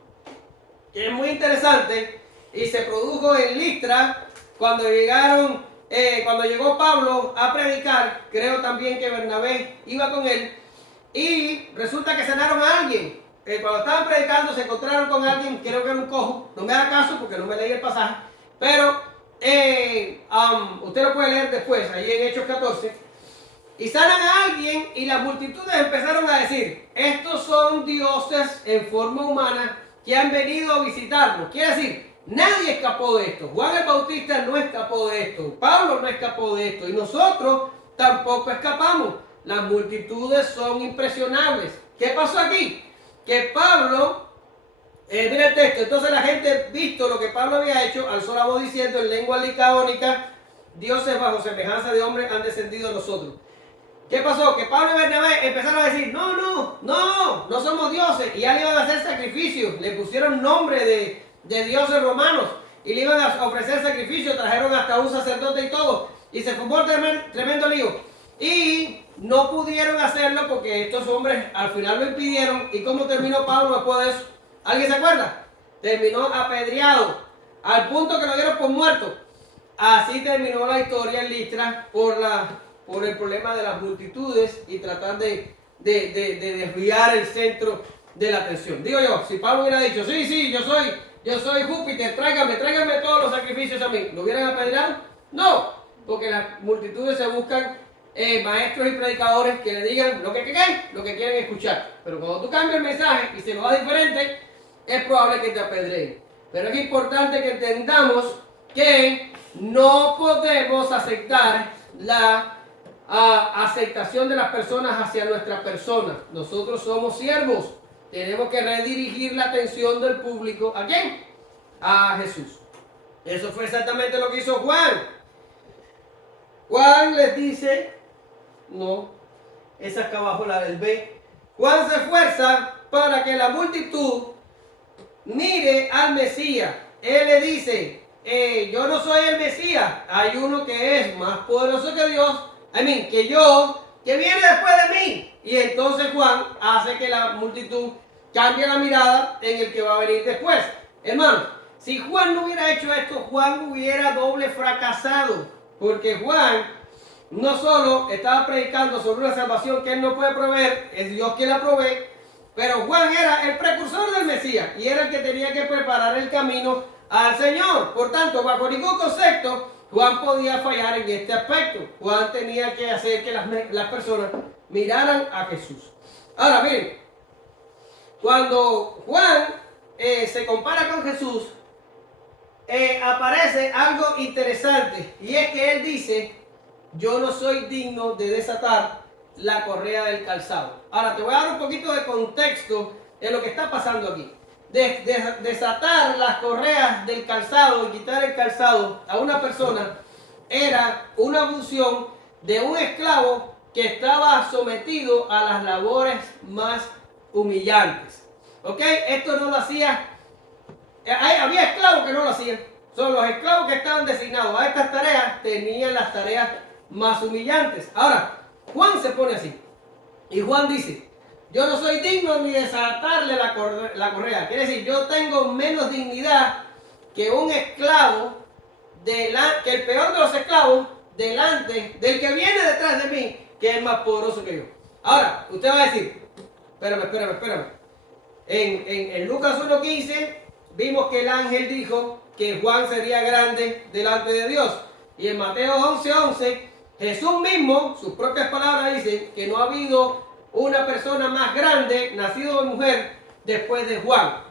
que es muy interesante y se produjo en Listra cuando llegaron cuando llegó Pablo a predicar, creo también que Bernabé iba con él, y resulta que sanaron a alguien. Cuando estaban predicando se encontraron con alguien, creo que era un cojo, no me haga caso porque no me leí el pasaje, pero usted lo puede leer después, ahí en Hechos 14, y sanan a alguien y las multitudes empezaron a decir, estos son dioses en forma humana que han venido a visitarnos. Quiere decir, nadie escapó de esto. Juan el Bautista no escapó de esto. Pablo no escapó de esto. Y nosotros tampoco escapamos. Las multitudes son impresionables. ¿Qué pasó aquí? Que Pablo, mira el texto, entonces la gente, visto lo que Pablo había hecho, alzó la voz diciendo en lengua licaónica, dioses bajo semejanza de hombres han descendido a nosotros. ¿Qué pasó? Que Pablo y Bernabé empezaron a decir, no somos dioses. Y ya le iban a hacer sacrificios. Le pusieron nombre de dioses romanos. Y le iban a ofrecer sacrificios. Trajeron hasta un sacerdote y todo. Y se formó un tremendo lío. Y no pudieron hacerlo porque estos hombres al final lo impidieron. ¿Y cómo terminó Pablo después de eso? ¿Alguien se acuerda? Terminó apedreado. Al punto que lo dieron por muerto. Así terminó la historia en Listra por el problema de las multitudes y tratar de desviar el centro de la atención. Digo yo, si Pablo hubiera dicho, sí, yo soy Júpiter, tráigame todos los sacrificios a mí, ¿lo hubieran apedreado? No, porque las multitudes se buscan maestros y predicadores que le digan lo que quieren escuchar. Pero cuando tú cambias el mensaje y se lo das diferente, es probable que te apedreen. Pero es importante que entendamos que no podemos aceptar la aceptación de las personas hacia nuestra persona. Nosotros somos siervos. Tenemos que redirigir la atención del público. ¿A quién? A Jesús. Eso fue exactamente lo que hizo Juan. Juan les dice, no, esa acá abajo la del B. Juan se esfuerza para que la multitud mire al Mesías. Él le dice, yo no soy el Mesías, hay uno que es más poderoso que Dios, que viene después de mí. Y entonces Juan hace que la multitud cambie la mirada en el que va a venir después. Hermano, si Juan no hubiera hecho esto, Juan hubiera doble fracasado. Porque Juan no solo estaba predicando sobre una salvación que él no puede proveer, es Dios quien la provee, pero Juan era el precursor del Mesías y era el que tenía que preparar el camino al Señor. Por tanto, bajo ningún concepto, Juan podía fallar en este aspecto. Juan tenía que hacer que las personas miraran a Jesús. Ahora, miren, cuando Juan se compara con Jesús, aparece algo interesante. Y es que él dice, yo no soy digno de desatar la correa del calzado. Ahora, te voy a dar un poquito de contexto en lo que está pasando aquí. Desatar las correas del calzado y quitar el calzado a una persona era una función de un esclavo que estaba sometido a las labores más humillantes. ¿Ok? Esto no lo hacía. Había esclavos que no lo hacían. Son los esclavos que estaban designados a estas tareas tenían las tareas más humillantes. Ahora, Juan se pone así. Y Juan dice, yo no soy digno ni de desatarle la correa. Quiere decir, yo tengo menos dignidad que un esclavo, que el peor de los esclavos, delante del que viene detrás de mí, que es más poderoso que yo. Ahora, usted va a decir, espérame. En Lucas 1:15 vimos que el ángel dijo que Juan sería grande delante de Dios. Y en Mateo 11:11, Jesús mismo, sus propias palabras dicen que no ha habido una persona más grande, nacido de mujer, después de Juan.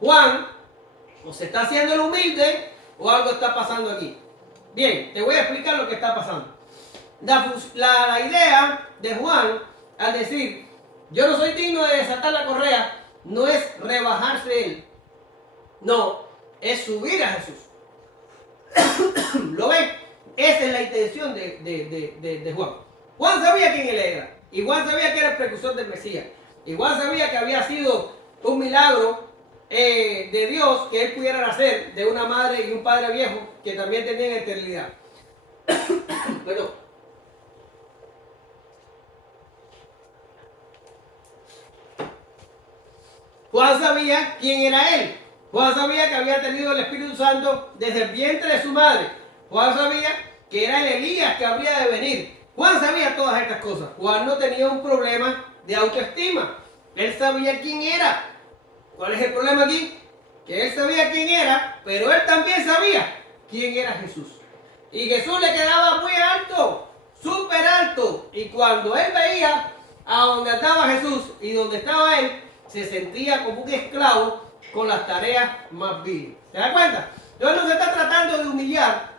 Juan o se está haciendo el humilde o algo está pasando aquí. Bien, te voy a explicar lo que está pasando. La idea de Juan al decir, yo no soy digno de desatar la correa, no es rebajarse de él. No, es subir a Jesús. ¿Lo ven? Esa es la intención de Juan. Juan sabía quién él era. Y Juan sabía que era el precursor del Mesías. Y Juan sabía que había sido un milagro de Dios que él pudiera nacer de una madre y un padre viejo que también tenían eternidad. Perdón. Juan sabía quién era él. Juan sabía que había tenido el Espíritu Santo desde el vientre de su madre. Juan sabía que era el Elías que habría de venir. Juan sabía todas estas cosas. Juan no tenía un problema de autoestima. Él sabía quién era. ¿Cuál es el problema aquí? Que él sabía quién era, pero él también sabía quién era Jesús. Y Jesús le quedaba muy alto, súper alto. Y cuando él veía a donde estaba Jesús y donde estaba él, se sentía como un esclavo con las tareas más viles. ¿Se da cuenta? Entonces no se está tratando de humillar.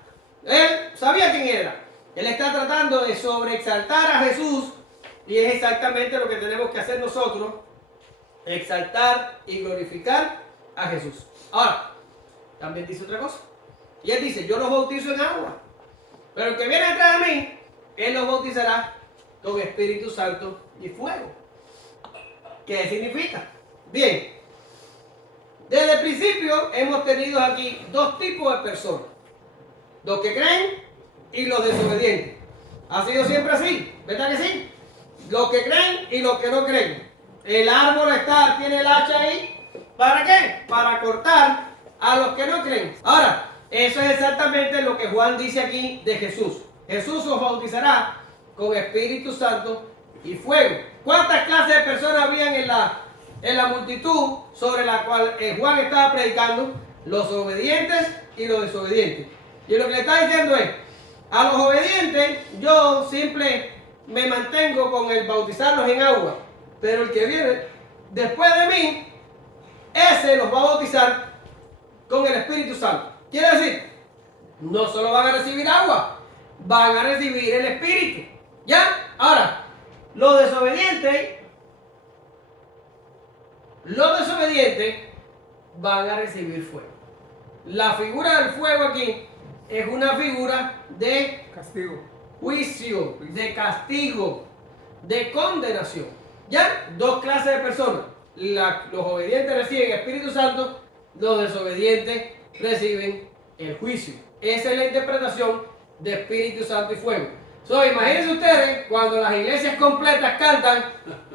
Él sabía quién era. Él está tratando de sobreexaltar a Jesús. Y es exactamente lo que tenemos que hacer nosotros. Exaltar y glorificar a Jesús. Ahora, también dice otra cosa. Y él dice, yo los bautizo en agua. Pero el que viene detrás de mí, él los bautizará con Espíritu Santo y fuego. ¿Qué significa? Bien. Desde el principio hemos tenido aquí dos tipos de personas. Los que creen y los desobedientes. Ha sido siempre así, ¿verdad que sí? Los que creen y los que no creen. El árbol tiene el hacha ahí. ¿Para qué? Para cortar a los que no creen. Ahora, eso es exactamente lo que Juan dice aquí de Jesús. Jesús os bautizará con Espíritu Santo y fuego. ¿Cuántas clases de personas habían en la multitud sobre la cual Juan estaba predicando? Los obedientes y los desobedientes. Y lo que le está diciendo es, a los obedientes yo simple me mantengo con el bautizarlos en agua, pero el que viene después de mí, ese los va a bautizar con el Espíritu Santo. Quiere decir, no solo van a recibir agua, van a recibir el Espíritu. ¿Ya? Ahora, los desobedientes van a recibir fuego. La figura del fuego aquí es una figura de Castigo. juicio, de castigo, de condenación. ¿Ya? Dos clases de personas. Los obedientes reciben el Espíritu Santo, los desobedientes reciben el juicio. Esa es la interpretación de Espíritu Santo y fuego. Imagínense ustedes cuando las iglesias completas cantan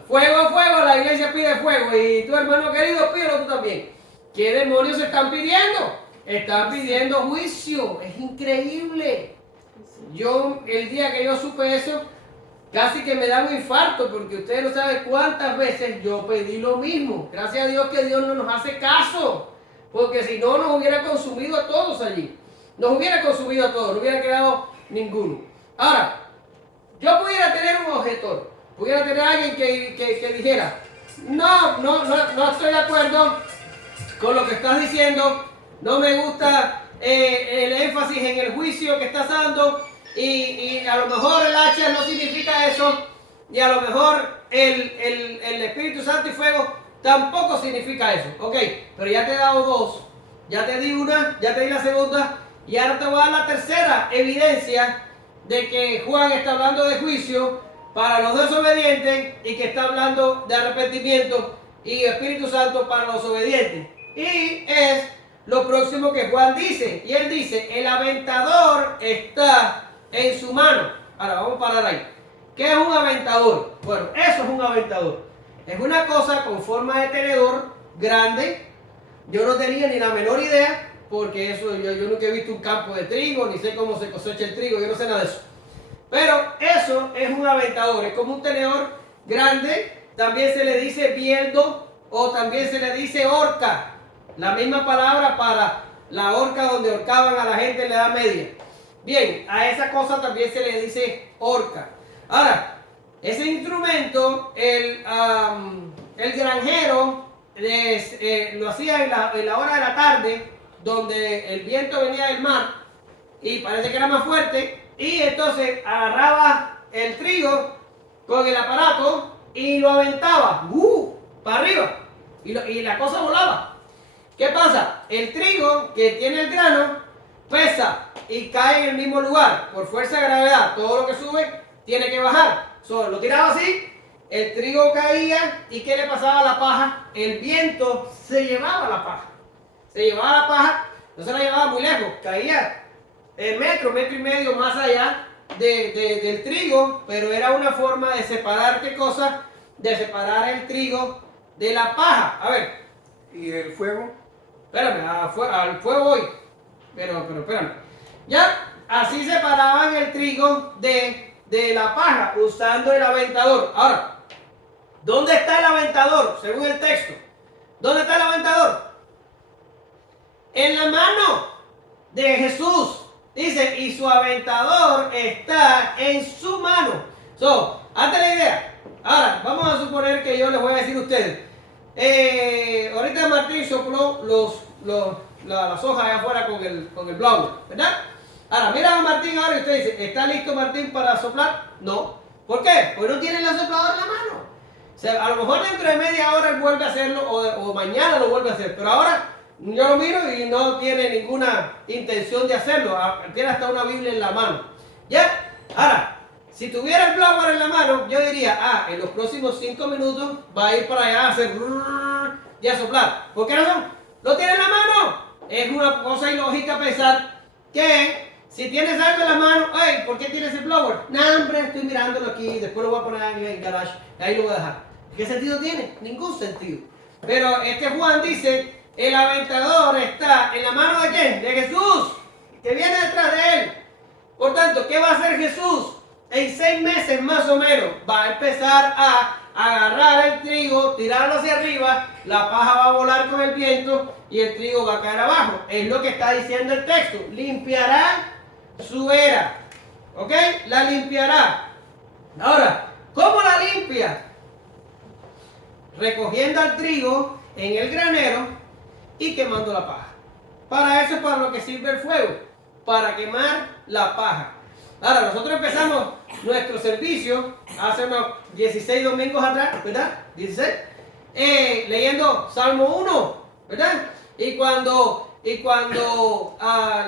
fuego, fuego, la iglesia pide fuego y tu hermano querido pídelo tú también. ¿Qué demonios están pidiendo? Están pidiendo juicio. Es increíble. El día que yo supe eso, casi que me da un infarto, porque ustedes no saben cuántas veces yo pedí lo mismo. Gracias a Dios que Dios no nos hace caso, porque si no nos hubiera consumido a todos allí. Nos hubiera consumido a todos, no hubiera quedado ninguno. Ahora, yo pudiera tener un objetor, pudiera tener alguien que dijera, no estoy de acuerdo con lo que estás diciendo, no me gusta el énfasis en el juicio que estás dando, y a lo mejor el hacha no significa eso, y a lo mejor el Espíritu Santo y fuego tampoco significa eso. Ok, pero ya te he dado dos, ya te di una, ya te di la segunda, y ahora te voy a dar la tercera evidencia de que Juan está hablando de juicio para los desobedientes y que está hablando de arrepentimiento y Espíritu Santo para los obedientes. Y es lo próximo que Juan dice. Y él dice, el aventador está en su mano. Ahora vamos a parar ahí. ¿Qué es un aventador? Bueno, eso es un aventador. Es una cosa con forma de tenedor grande. Yo no tenía ni la menor idea, porque eso yo nunca he visto un campo de trigo, ni sé cómo se cosecha el trigo, yo no sé nada de eso. Pero eso es un aventador, es como un tenedor grande. También se le dice bieldo o también se le dice horca. La misma palabra para la horca donde horcaban a la gente en la Edad Media. Bien, a esa cosa también se le dice horca. Ahora, ese instrumento, el granjero lo hacía en la hora de la tarde, donde el viento venía del mar y parece que era más fuerte, y entonces agarraba el trigo con el aparato y lo aventaba para arriba y la cosa volaba. ¿Qué pasa? El trigo que tiene el grano pesa y cae en el mismo lugar por fuerza de gravedad. Todo lo que sube tiene que bajar. Lo tiraba así, el trigo caía, y ¿qué le pasaba a la paja? El viento se llevaba la paja. Se llevaba la paja, no se la llevaba muy lejos, caía metro y medio más allá del trigo, pero era una forma de separar, ¿qué cosa? De separar el trigo de la paja. A ver. ¿Y el fuego? Espérame, al fuego voy. Pero espérame. Ya, así separaban el trigo de la paja usando el aventador. Ahora, ¿dónde está el aventador? Según el texto. ¿Dónde está el aventador? En la mano de Jesús. Dice, y su aventador está en su mano. Hazte la idea. Ahora, vamos a suponer que yo les voy a decir a ustedes. Ahorita Martín sopló las hojas allá afuera con el blower, ¿verdad? Ahora, mira a Martín ahora y usted dice, ¿está listo Martín para soplar? No. ¿Por qué? Pues no tiene la sopladora en la mano. O sea, a lo mejor dentro de media hora él vuelve a hacerlo o mañana lo vuelve a hacer. Pero ahora yo lo miro y no tiene ninguna intención de hacerlo. Tiene hasta una Biblia en la mano. ¿Ya? Ahora, si tuviera el blower en la mano, yo diría, en los próximos 5 minutos va a ir para allá a hacer y a soplar. ¿Por qué razón? Lo tiene en la mano. Es una cosa ilógica pensar que si tienes algo en la mano, hey, ¿por qué tienes el blower? No, hombre, estoy mirándolo aquí, después lo voy a poner en el garage, ahí lo voy a dejar. ¿Qué sentido tiene? Ningún sentido. Pero Juan dice, el aventador está en la mano de ¿quién? De Jesús, que viene detrás de él. Por tanto, ¿qué va a hacer Jesús? En 6 meses más o menos va a empezar a agarrar el trigo, tirarlo hacia arriba, la paja va a volar con el viento y el trigo va a caer abajo. Es lo que está diciendo el texto. Limpiará su era. ¿Ok? La limpiará. Ahora, ¿cómo la limpia? Recogiendo el trigo en el granero y quemando la paja. Para eso es para lo que sirve el fuego. Para quemar la paja. Ahora, nosotros empezamos nuestro servicio hace unos 16 domingos atrás, ¿verdad? 16. Leyendo Salmo 1, ¿verdad? Y cuando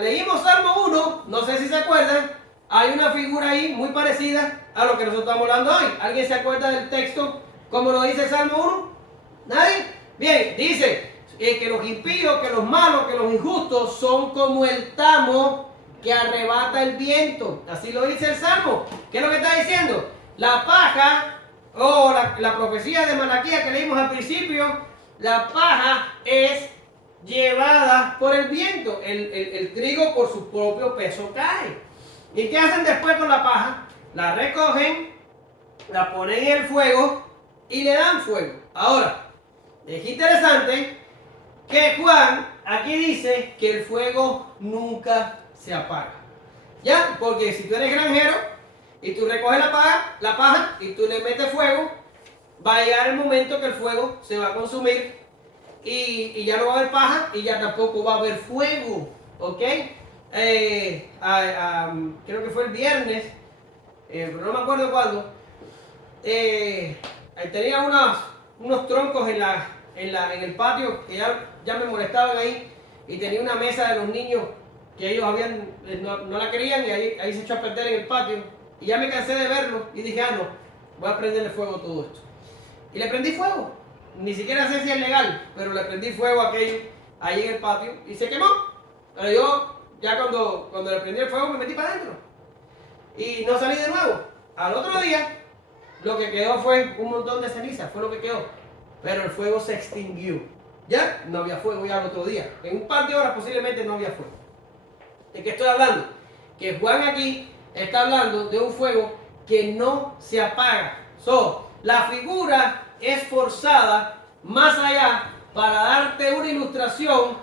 leímos Salmo 1, no sé si se acuerdan, hay una figura ahí muy parecida a lo que nosotros estamos hablando hoy. ¿Alguien se acuerda del texto como lo dice Salmo 1? ¿Nadie? Bien, dice que los impíos, que los malos, que los injustos son como el tamo que arrebata el viento. Así lo dice el Salmo. ¿Qué es lo que está diciendo? La paja, o la profecía de Malaquías que leímos al principio, la paja es llevada por el viento. El trigo por su propio peso cae. ¿Y qué hacen después con la paja? La recogen, la ponen en el fuego y le dan fuego. Ahora, es interesante que Juan aquí dice que el fuego nunca se apaga. ¿Ya? Porque si tú eres granjero y tú recoges la paja y tú le metes fuego, va a llegar el momento que el fuego se va a consumir y ya no va a haber paja y ya tampoco va a haber fuego. ¿Ok? Creo que fue el viernes, pero no me acuerdo cuándo. Tenía unos troncos en el patio que ya me molestaban ahí y tenía una mesa de los niños que ellos no la querían y ahí se echó a perder en el patio y ya me cansé de verlo y dije, no, voy a prenderle fuego a todo esto. Y le prendí fuego, ni siquiera sé si es legal, pero le prendí fuego a aquello ahí en el patio y se quemó. Pero yo ya cuando le prendí el fuego me metí para adentro y no salí de nuevo. Al otro día lo que quedó fue un montón de ceniza, fue lo que quedó. Pero el fuego se extinguió. Ya no había fuego ya al otro día. En un par de horas posiblemente no había fuego. ¿De qué estoy hablando? Que Juan aquí está hablando de un fuego que no se apaga. La figura es forzada más allá para darte una ilustración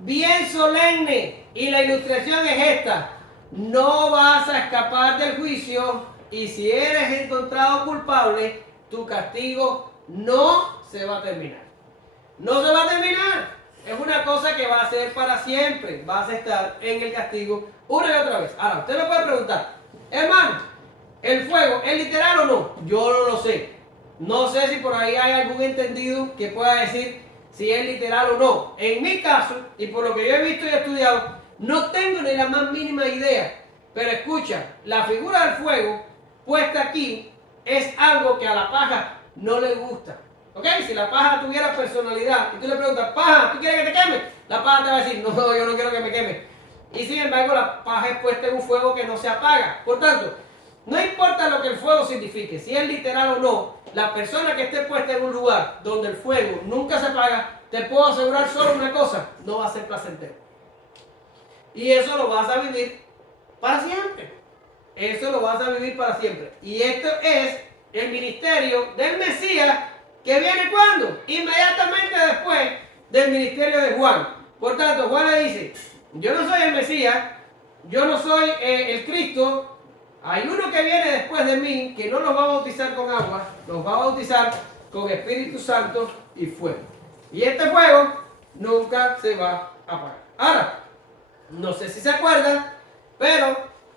bien solemne. Y la ilustración es esta. No vas a escapar del juicio y si eres encontrado culpable, tu castigo no se va a terminar. No se va a terminar. Es una cosa que va a ser para siempre. Vas a estar en el castigo una y otra vez. Ahora, usted me puede preguntar, hermano, ¿el fuego es literal o no? Yo no lo sé. No sé si por ahí hay algún entendido que pueda decir si es literal o no. En mi caso, y por lo que yo he visto y estudiado, no tengo ni la más mínima idea. Pero escucha, la figura del fuego puesta aquí es algo que a la paja no le gusta. ¿Ok? Si la paja tuviera personalidad y tú le preguntas, paja, ¿tú quieres que te queme? La paja te va a decir, no, yo no quiero que me queme. Y sin embargo, la paja es puesta en un fuego que no se apaga. Por tanto, No importa lo que el fuego signifique, si es literal o no, la persona que esté puesta en un lugar donde el fuego nunca se apaga, te puedo asegurar solo una cosa, no va a ser placentero. Y eso lo vas a vivir para siempre. Eso lo vas a vivir para siempre. Y esto es el ministerio del Mesías que viene ¿cuándo? Inmediatamente después del ministerio de Juan. Por tanto, Juan le dice, yo no soy el Mesías, yo no soy el Cristo, hay uno que viene después de mí que no los va a bautizar con agua, los va a bautizar con Espíritu Santo y fuego. Y este fuego nunca se va a apagar. Ahora, no sé si se acuerdan, pero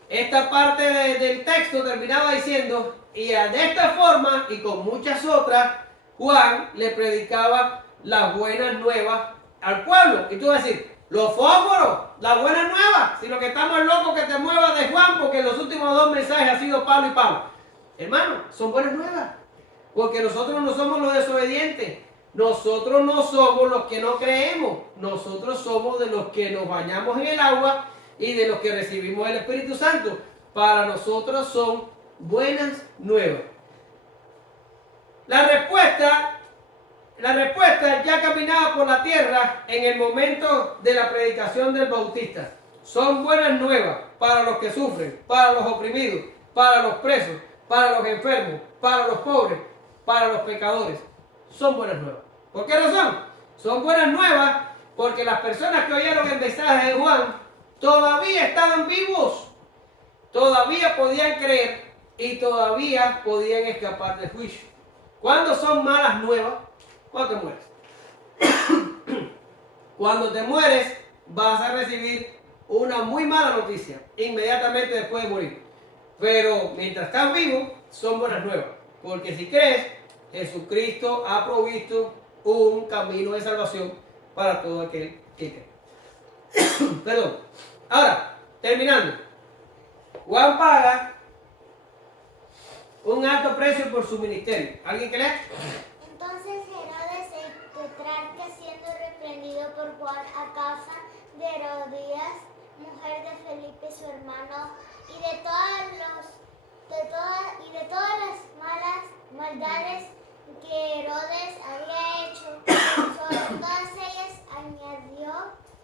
esta parte del texto terminaba diciendo, y de esta forma y con muchas otras, Juan le predicaba las buenas nuevas al pueblo. Y tú vas a decir, los fósforos, las buenas nuevas, si lo que estamos locos que te muevas de Juan, porque los últimos 2 mensajes han sido Pablo y Pablo. Hermano, son buenas nuevas, porque nosotros no somos los desobedientes. Nosotros no somos los que no creemos, nosotros somos de los que nos bañamos en el agua y de los que recibimos el Espíritu Santo. Para nosotros son buenas nuevas. La respuesta ya caminaba por la tierra en el momento de la predicación del Bautista. Son buenas nuevas para los que sufren, para los oprimidos, para los presos, para los enfermos, para los pobres, para los pecadores. Son buenas nuevas. ¿Por qué razón? Son buenas nuevas porque las personas que oyeron el mensaje de Juan todavía estaban vivos, todavía podían creer y todavía podían escapar del juicio. ¿Cuándo son malas nuevas? Cuando te mueres. Cuando te mueres vas a recibir una muy mala noticia inmediatamente después de morir. Pero mientras estás vivo son buenas nuevas, porque si crees, Jesucristo ha provisto un camino de salvación para todo aquel que cree. Perdón. Ahora, terminando. Juan paga un alto precio por su ministerio. ¿Alguien que lea? Entonces Herodes el tetrarca, siendo reprendido por Juan a causa de Herodías, mujer de Felipe su hermano, y de todas las maldades que Herodes había hecho, sobre todas ellas añadió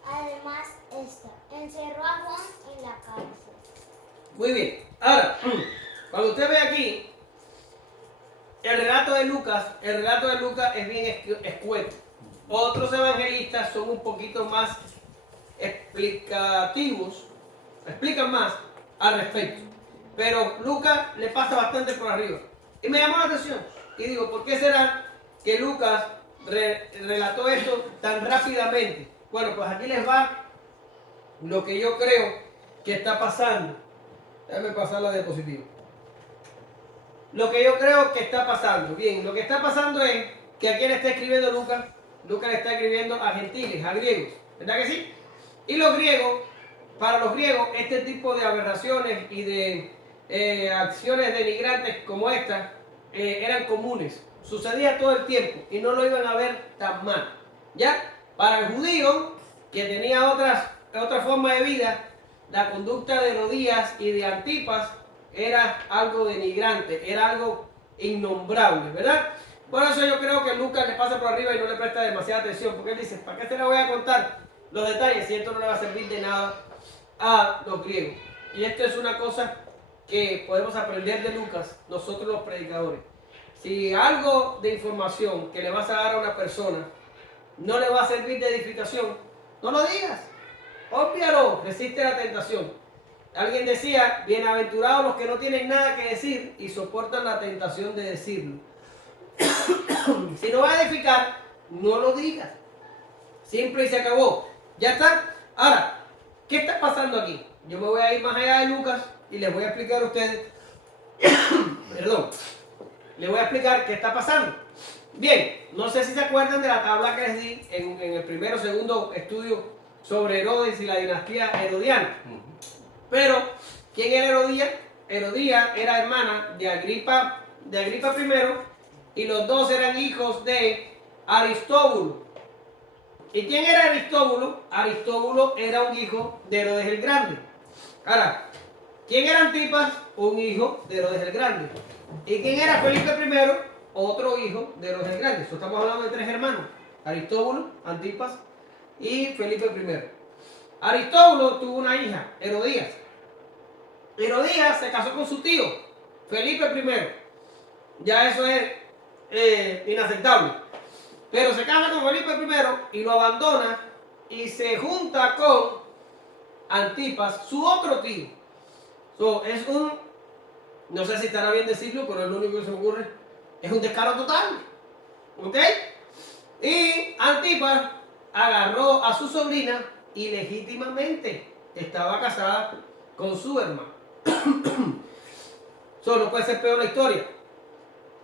además esta: encerró a Juan en la cárcel. Muy bien. Ahora, cuando usted ve aquí el relato de Lucas es bien escueto. Otros evangelistas son un poquito más explicativos, explican más al respecto. Pero Lucas le pasa bastante por arriba. Y me llamó la atención. Y digo, ¿por qué será que Lucas relató esto tan rápidamente? Bueno, pues aquí les va lo que yo creo que está pasando. Déjame pasar la diapositiva. Lo que yo creo que está pasando. Bien, lo que está pasando es que a quién está escribiendo Lucas. Lucas le está escribiendo a gentiles, a griegos. ¿Verdad que sí? Y los griegos, para los griegos, este tipo de aberraciones y de acciones denigrantes como esta eran comunes. Sucedía todo el tiempo y no lo iban a ver tan mal. ¿Ya? Para el judío, que tenía otra forma de vida, la conducta de Herodías y de Antipas era algo denigrante, era algo innombrable, ¿verdad? Por eso yo creo que Lucas le pasa por arriba y no le presta demasiada atención, porque él dice, ¿para qué se le voy a contar los detalles si esto no le va a servir de nada a los griegos? Y esto es una cosa que podemos aprender de Lucas, nosotros los predicadores. Si algo de información que le vas a dar a una persona no le va a servir de edificación, no lo digas. Obvialo, resiste la tentación. Alguien decía, bienaventurados los que no tienen nada que decir y soportan la tentación de decirlo. Si no va a edificar, no lo digas. Simple y se acabó. Ya está. Ahora, ¿qué está pasando aquí? Yo me voy a ir más allá de Lucas y les voy a explicar a ustedes. Perdón. Les voy a explicar qué está pasando. Bien, no sé si se acuerdan de la tabla que les di en el primero o segundo estudio sobre Herodes y la dinastía herodiana. Pero, ¿quién era Herodías? Herodías era hermana de Agripa I, y los dos eran hijos de Aristóbulo. ¿Y quién era Aristóbulo? Aristóbulo era un hijo de Herodes el Grande. Ahora, ¿Quién era Antipas? Un hijo de Herodes el Grande. ¿Y quién era Felipe I? Otro hijo de Herodes el Grande. Eso estamos hablando de 3 hermanos. Aristóbulo, Antipas y Felipe I. Aristóbulo tuvo una hija, Herodías. Herodías se casó con su tío, Felipe I. Ya eso es inaceptable. Pero se casa con Felipe I y lo abandona y se junta con Antipas, su otro tío. Es no sé si estará bien decirlo, pero es lo único que se me ocurre, es un descaro total. ¿Ok? Y Antipas agarró a su sobrina y legítimamente estaba casada con su hermano. No puede ser peor la historia.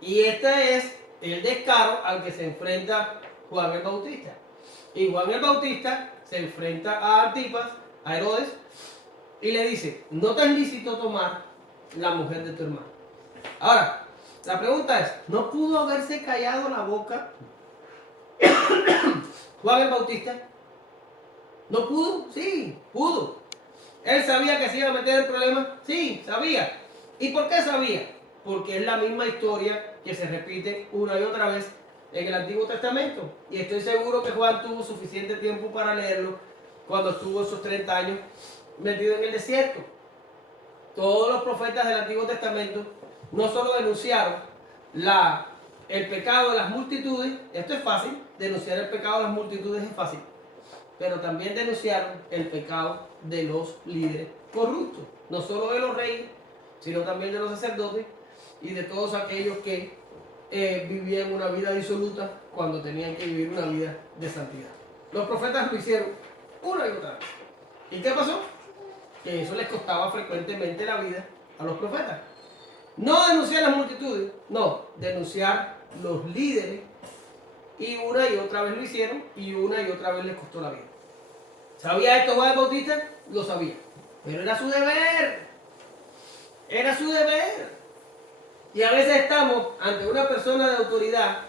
Y este es el descaro al que se enfrenta Juan el Bautista. Y Juan el Bautista se enfrenta a Antipas, a Herodes, y le dice, no te es lícito tomar la mujer de tu hermano. Ahora, la pregunta es, ¿no pudo haberse callado la boca Juan el Bautista? ¿No pudo? Sí, pudo. ¿Él sabía que se iba a meter en problemas? Sí, sabía. ¿Y por qué sabía? Porque es la misma historia que se repite una y otra vez en el Antiguo Testamento. Y estoy seguro que Juan tuvo suficiente tiempo para leerlo cuando estuvo esos 30 años metido en el desierto. Todos los profetas del Antiguo Testamento no solo denunciaron el pecado de las multitudes, esto es fácil, denunciar el pecado de las multitudes es fácil, pero también denunciaron el pecado de los líderes corruptos, no solo de los reyes, sino también de los sacerdotes y de todos aquellos que vivían una vida disoluta cuando tenían que vivir una vida de santidad. Los profetas lo hicieron una y otra vez. ¿Y qué pasó? Que eso les costaba frecuentemente la vida a los profetas. No denunciar las multitudes, no, denunciar los líderes. Y una y otra vez lo hicieron y una y otra vez les costó la vida. ¿Sabía esto Juan el Bautista? Lo sabía. Pero era su deber. Era su deber. Y a veces estamos ante una persona de autoridad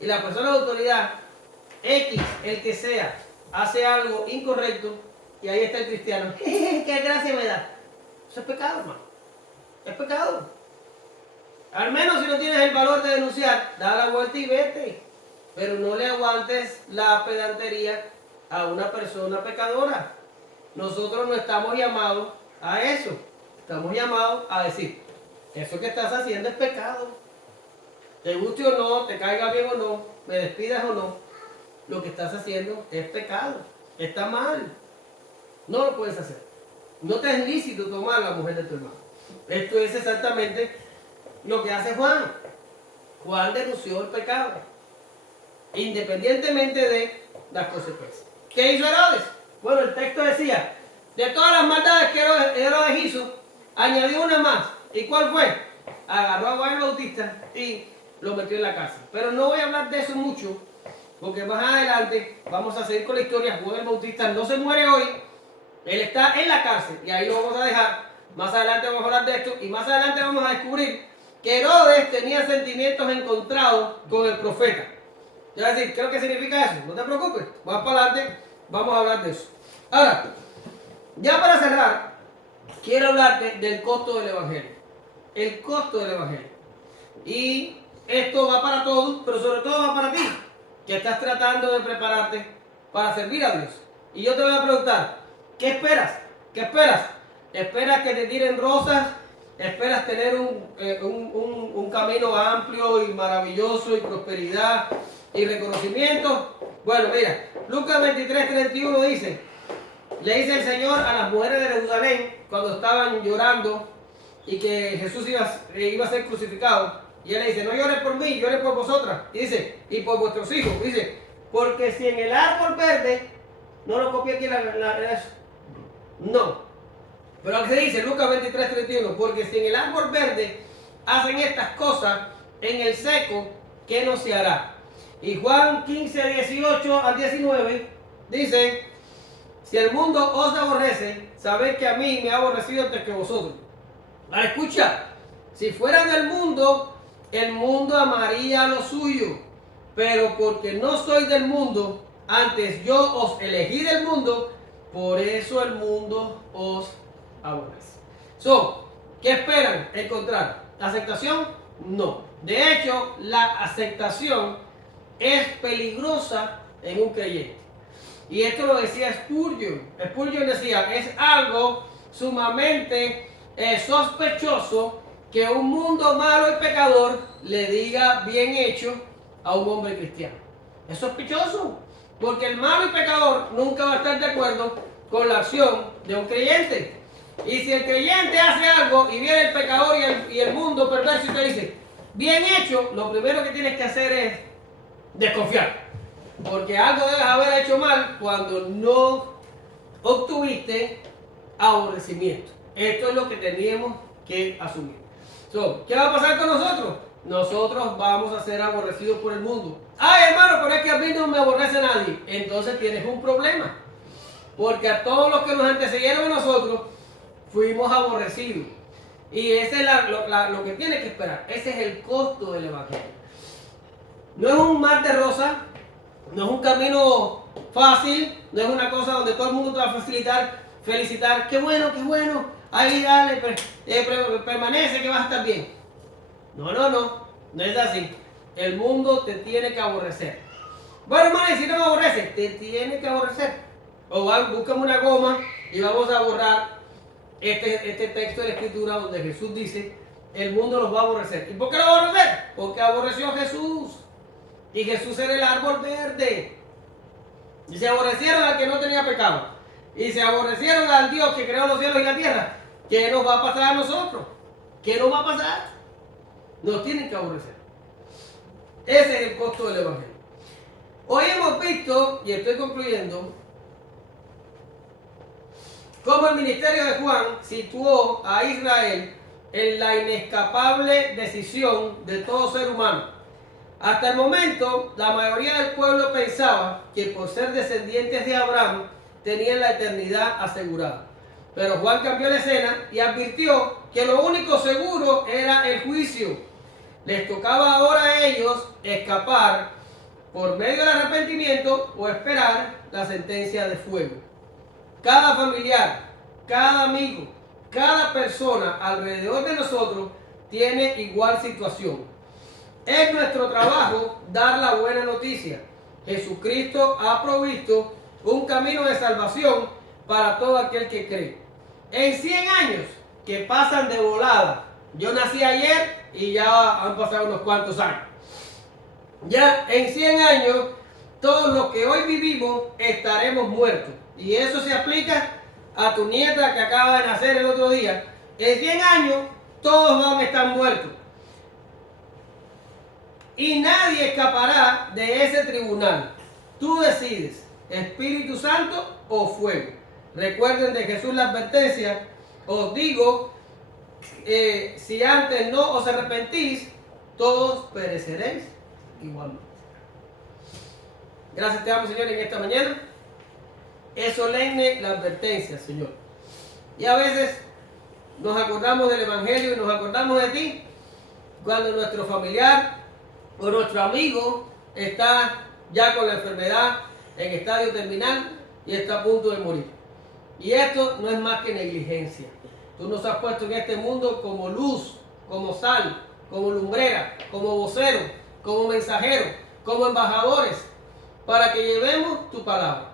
y la persona de autoridad X, el que sea, hace algo incorrecto y ahí está el cristiano. ¡Qué gracia me da! Eso es pecado, hermano. Es pecado. Al menos si no tienes el valor de denunciar, da la vuelta y vete. Pero no le aguantes la pedantería a una persona pecadora. Nosotros no estamos llamados a eso. Estamos llamados a decir, eso que estás haciendo es pecado. Te guste o no, te caiga bien o no, me despidas o no, lo que estás haciendo es pecado. Está mal. No lo puedes hacer. No te es lícito tomar la mujer de tu hermano. Esto es exactamente lo que hace Juan. Juan denunció el pecado, independientemente de las consecuencias. ¿Qué hizo Herodes? Bueno, el texto decía, de todas las maldades que Herodes hizo, añadió una más. ¿Y cuál fue? Agarró a Juan el Bautista y lo metió en la cárcel. Pero no voy a hablar de eso mucho, porque más adelante vamos a seguir con la historia. Juan el Bautista no se muere hoy, él está en la cárcel y ahí lo vamos a dejar. Más adelante vamos a hablar de esto y más adelante vamos a descubrir que Herodes tenía sentimientos encontrados con el profeta. Es decir, ¿qué es lo que significa eso? No te preocupes, más para adelante vamos a hablar de eso. Ahora, ya para cerrar, quiero hablarte del costo del Evangelio. El costo del Evangelio. Y esto va para todos, pero sobre todo va para ti, que estás tratando de prepararte para servir a Dios. Y yo te voy a preguntar, ¿qué esperas? ¿Qué esperas? ¿Esperas que te tiren rosas? ¿Esperas tener un camino amplio y maravilloso y prosperidad y reconocimiento? Bueno, mira, Lucas 23:31 dice, le dice el Señor a las mujeres de Jerusalén cuando estaban llorando y que Jesús iba a ser crucificado. Y él le dice, no llores por mí, llores por vosotras. Y dice, y por vuestros hijos. Dice, porque si en el árbol verde, no lo copié aquí eso. No. Pero ¿qué dice? Lucas 23:31, porque si en el árbol verde hacen estas cosas, en el seco, ¿qué no se hará? Y Juan 15:18 al 19 dice, si el mundo os aborrece, sabed que a mí me ha aborrecido antes que vosotros. Ahora escucha, si fuera del mundo, el mundo amaría lo suyo, pero porque no soy del mundo, antes yo os elegí del mundo, por eso el mundo os aborrece. ¿Qué esperan encontrar? ¿Aceptación? No. De hecho, la aceptación es peligrosa en un creyente. Y esto lo decía Spurgeon. Spurgeon decía, es algo sumamente sospechoso que un mundo malo y pecador le diga bien hecho a un hombre cristiano. Es sospechoso, porque el malo y pecador nunca va a estar de acuerdo con la acción de un creyente. Y si el creyente hace algo y viene el pecador y el mundo perverso y te dice, bien hecho, lo primero que tienes que hacer es desconfiar. Porque algo debes haber hecho mal cuando no obtuviste aborrecimiento. Esto es lo que teníamos que asumir. ¿Qué va a pasar con nosotros? Nosotros vamos a ser aborrecidos por el mundo. Ay, hermano, pero es que a mí no me aborrece nadie. Entonces tienes un problema. Porque a todos los que nos antecedieron a nosotros fuimos aborrecidos. Y ese es lo que tienes que esperar. Ese es el costo del evangelio. No es un mar de rosas. No es un camino fácil, no es una cosa donde todo el mundo te va a felicitar, qué bueno, ahí dale, permanece que vas a estar bien. No es así. El mundo te tiene que aborrecer. Bueno, hermano, si no me aborrece, te tiene que aborrecer. O búscame una goma y vamos a borrar este texto de la Escritura donde Jesús dice, el mundo los va a aborrecer. ¿Y por qué lo va a aborrecer? Porque aborreció a Jesús. Y Jesús era el árbol verde. Y se aborrecieron al que no tenía pecado. Y se aborrecieron al Dios que creó los cielos y la tierra. ¿Qué nos va a pasar a nosotros? ¿Qué nos va a pasar? Nos tienen que aborrecer. Ese es el costo del evangelio. Hoy hemos visto, y estoy concluyendo, cómo el ministerio de Juan situó a Israel en la inescapable decisión de todo ser humano. Hasta el momento, la mayoría del pueblo pensaba que por ser descendientes de Abraham tenían la eternidad asegurada. Pero Juan cambió la escena y advirtió que lo único seguro era el juicio. Les tocaba ahora a ellos escapar por medio del arrepentimiento o esperar la sentencia de fuego. Cada familiar, cada amigo, cada persona alrededor de nosotros tiene igual situación. Es nuestro trabajo dar la buena noticia. Jesucristo ha provisto un camino de salvación para todo aquel que cree. En 100 años que pasan de volada, yo nací ayer y ya han pasado unos cuantos años. Ya en 100 años, todos los que hoy vivimos estaremos muertos. Y eso se aplica a tu nieta que acaba de nacer el otro día. En 100 años, todos van a estar muertos. Y nadie escapará de ese tribunal. Tú decides, Espíritu Santo o fuego. Recuerden de Jesús la advertencia. Os digo, si antes no os arrepentís, todos pereceréis igualmente. Gracias te damos, Señor, en esta mañana. Es solemne la advertencia, Señor. Y a veces nos acordamos del Evangelio y nos acordamos de ti cuando nuestro familiar o nuestro amigo está ya con la enfermedad en estadio terminal y está a punto de morir. Y esto no es más que negligencia. Tú nos has puesto en este mundo como luz, como sal, como lumbrera, como vocero, como mensajero, como embajadores, para que llevemos tu palabra.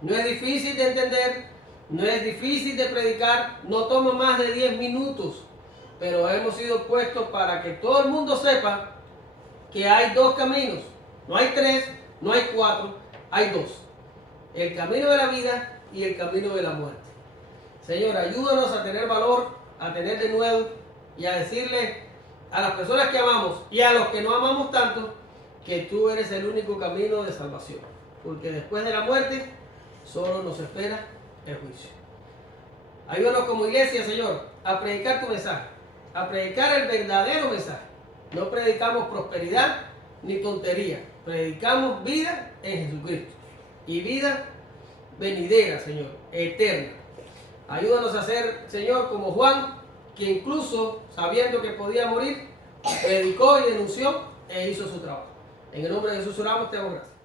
No es difícil de entender, no es difícil de predicar, no toma más de 10 minutos, pero hemos sido puestos para que todo el mundo sepa que hay dos caminos, no hay tres, no hay cuatro, hay dos. El camino de la vida y el camino de la muerte. Señor, ayúdanos a tener valor, a tener de nuevo y a decirle a las personas que amamos y a los que no amamos tanto que tú eres el único camino de salvación. Porque después de la muerte solo nos espera el juicio. Ayúdanos como iglesia, Señor, a predicar tu mensaje, a predicar el verdadero mensaje. No predicamos prosperidad ni tontería. Predicamos vida en Jesucristo. Y vida venidera, Señor, eterna. Ayúdanos a ser, Señor, como Juan, que incluso sabiendo que podía morir, predicó y denunció e hizo su trabajo. En el nombre de Jesús oramos, te damos gracias.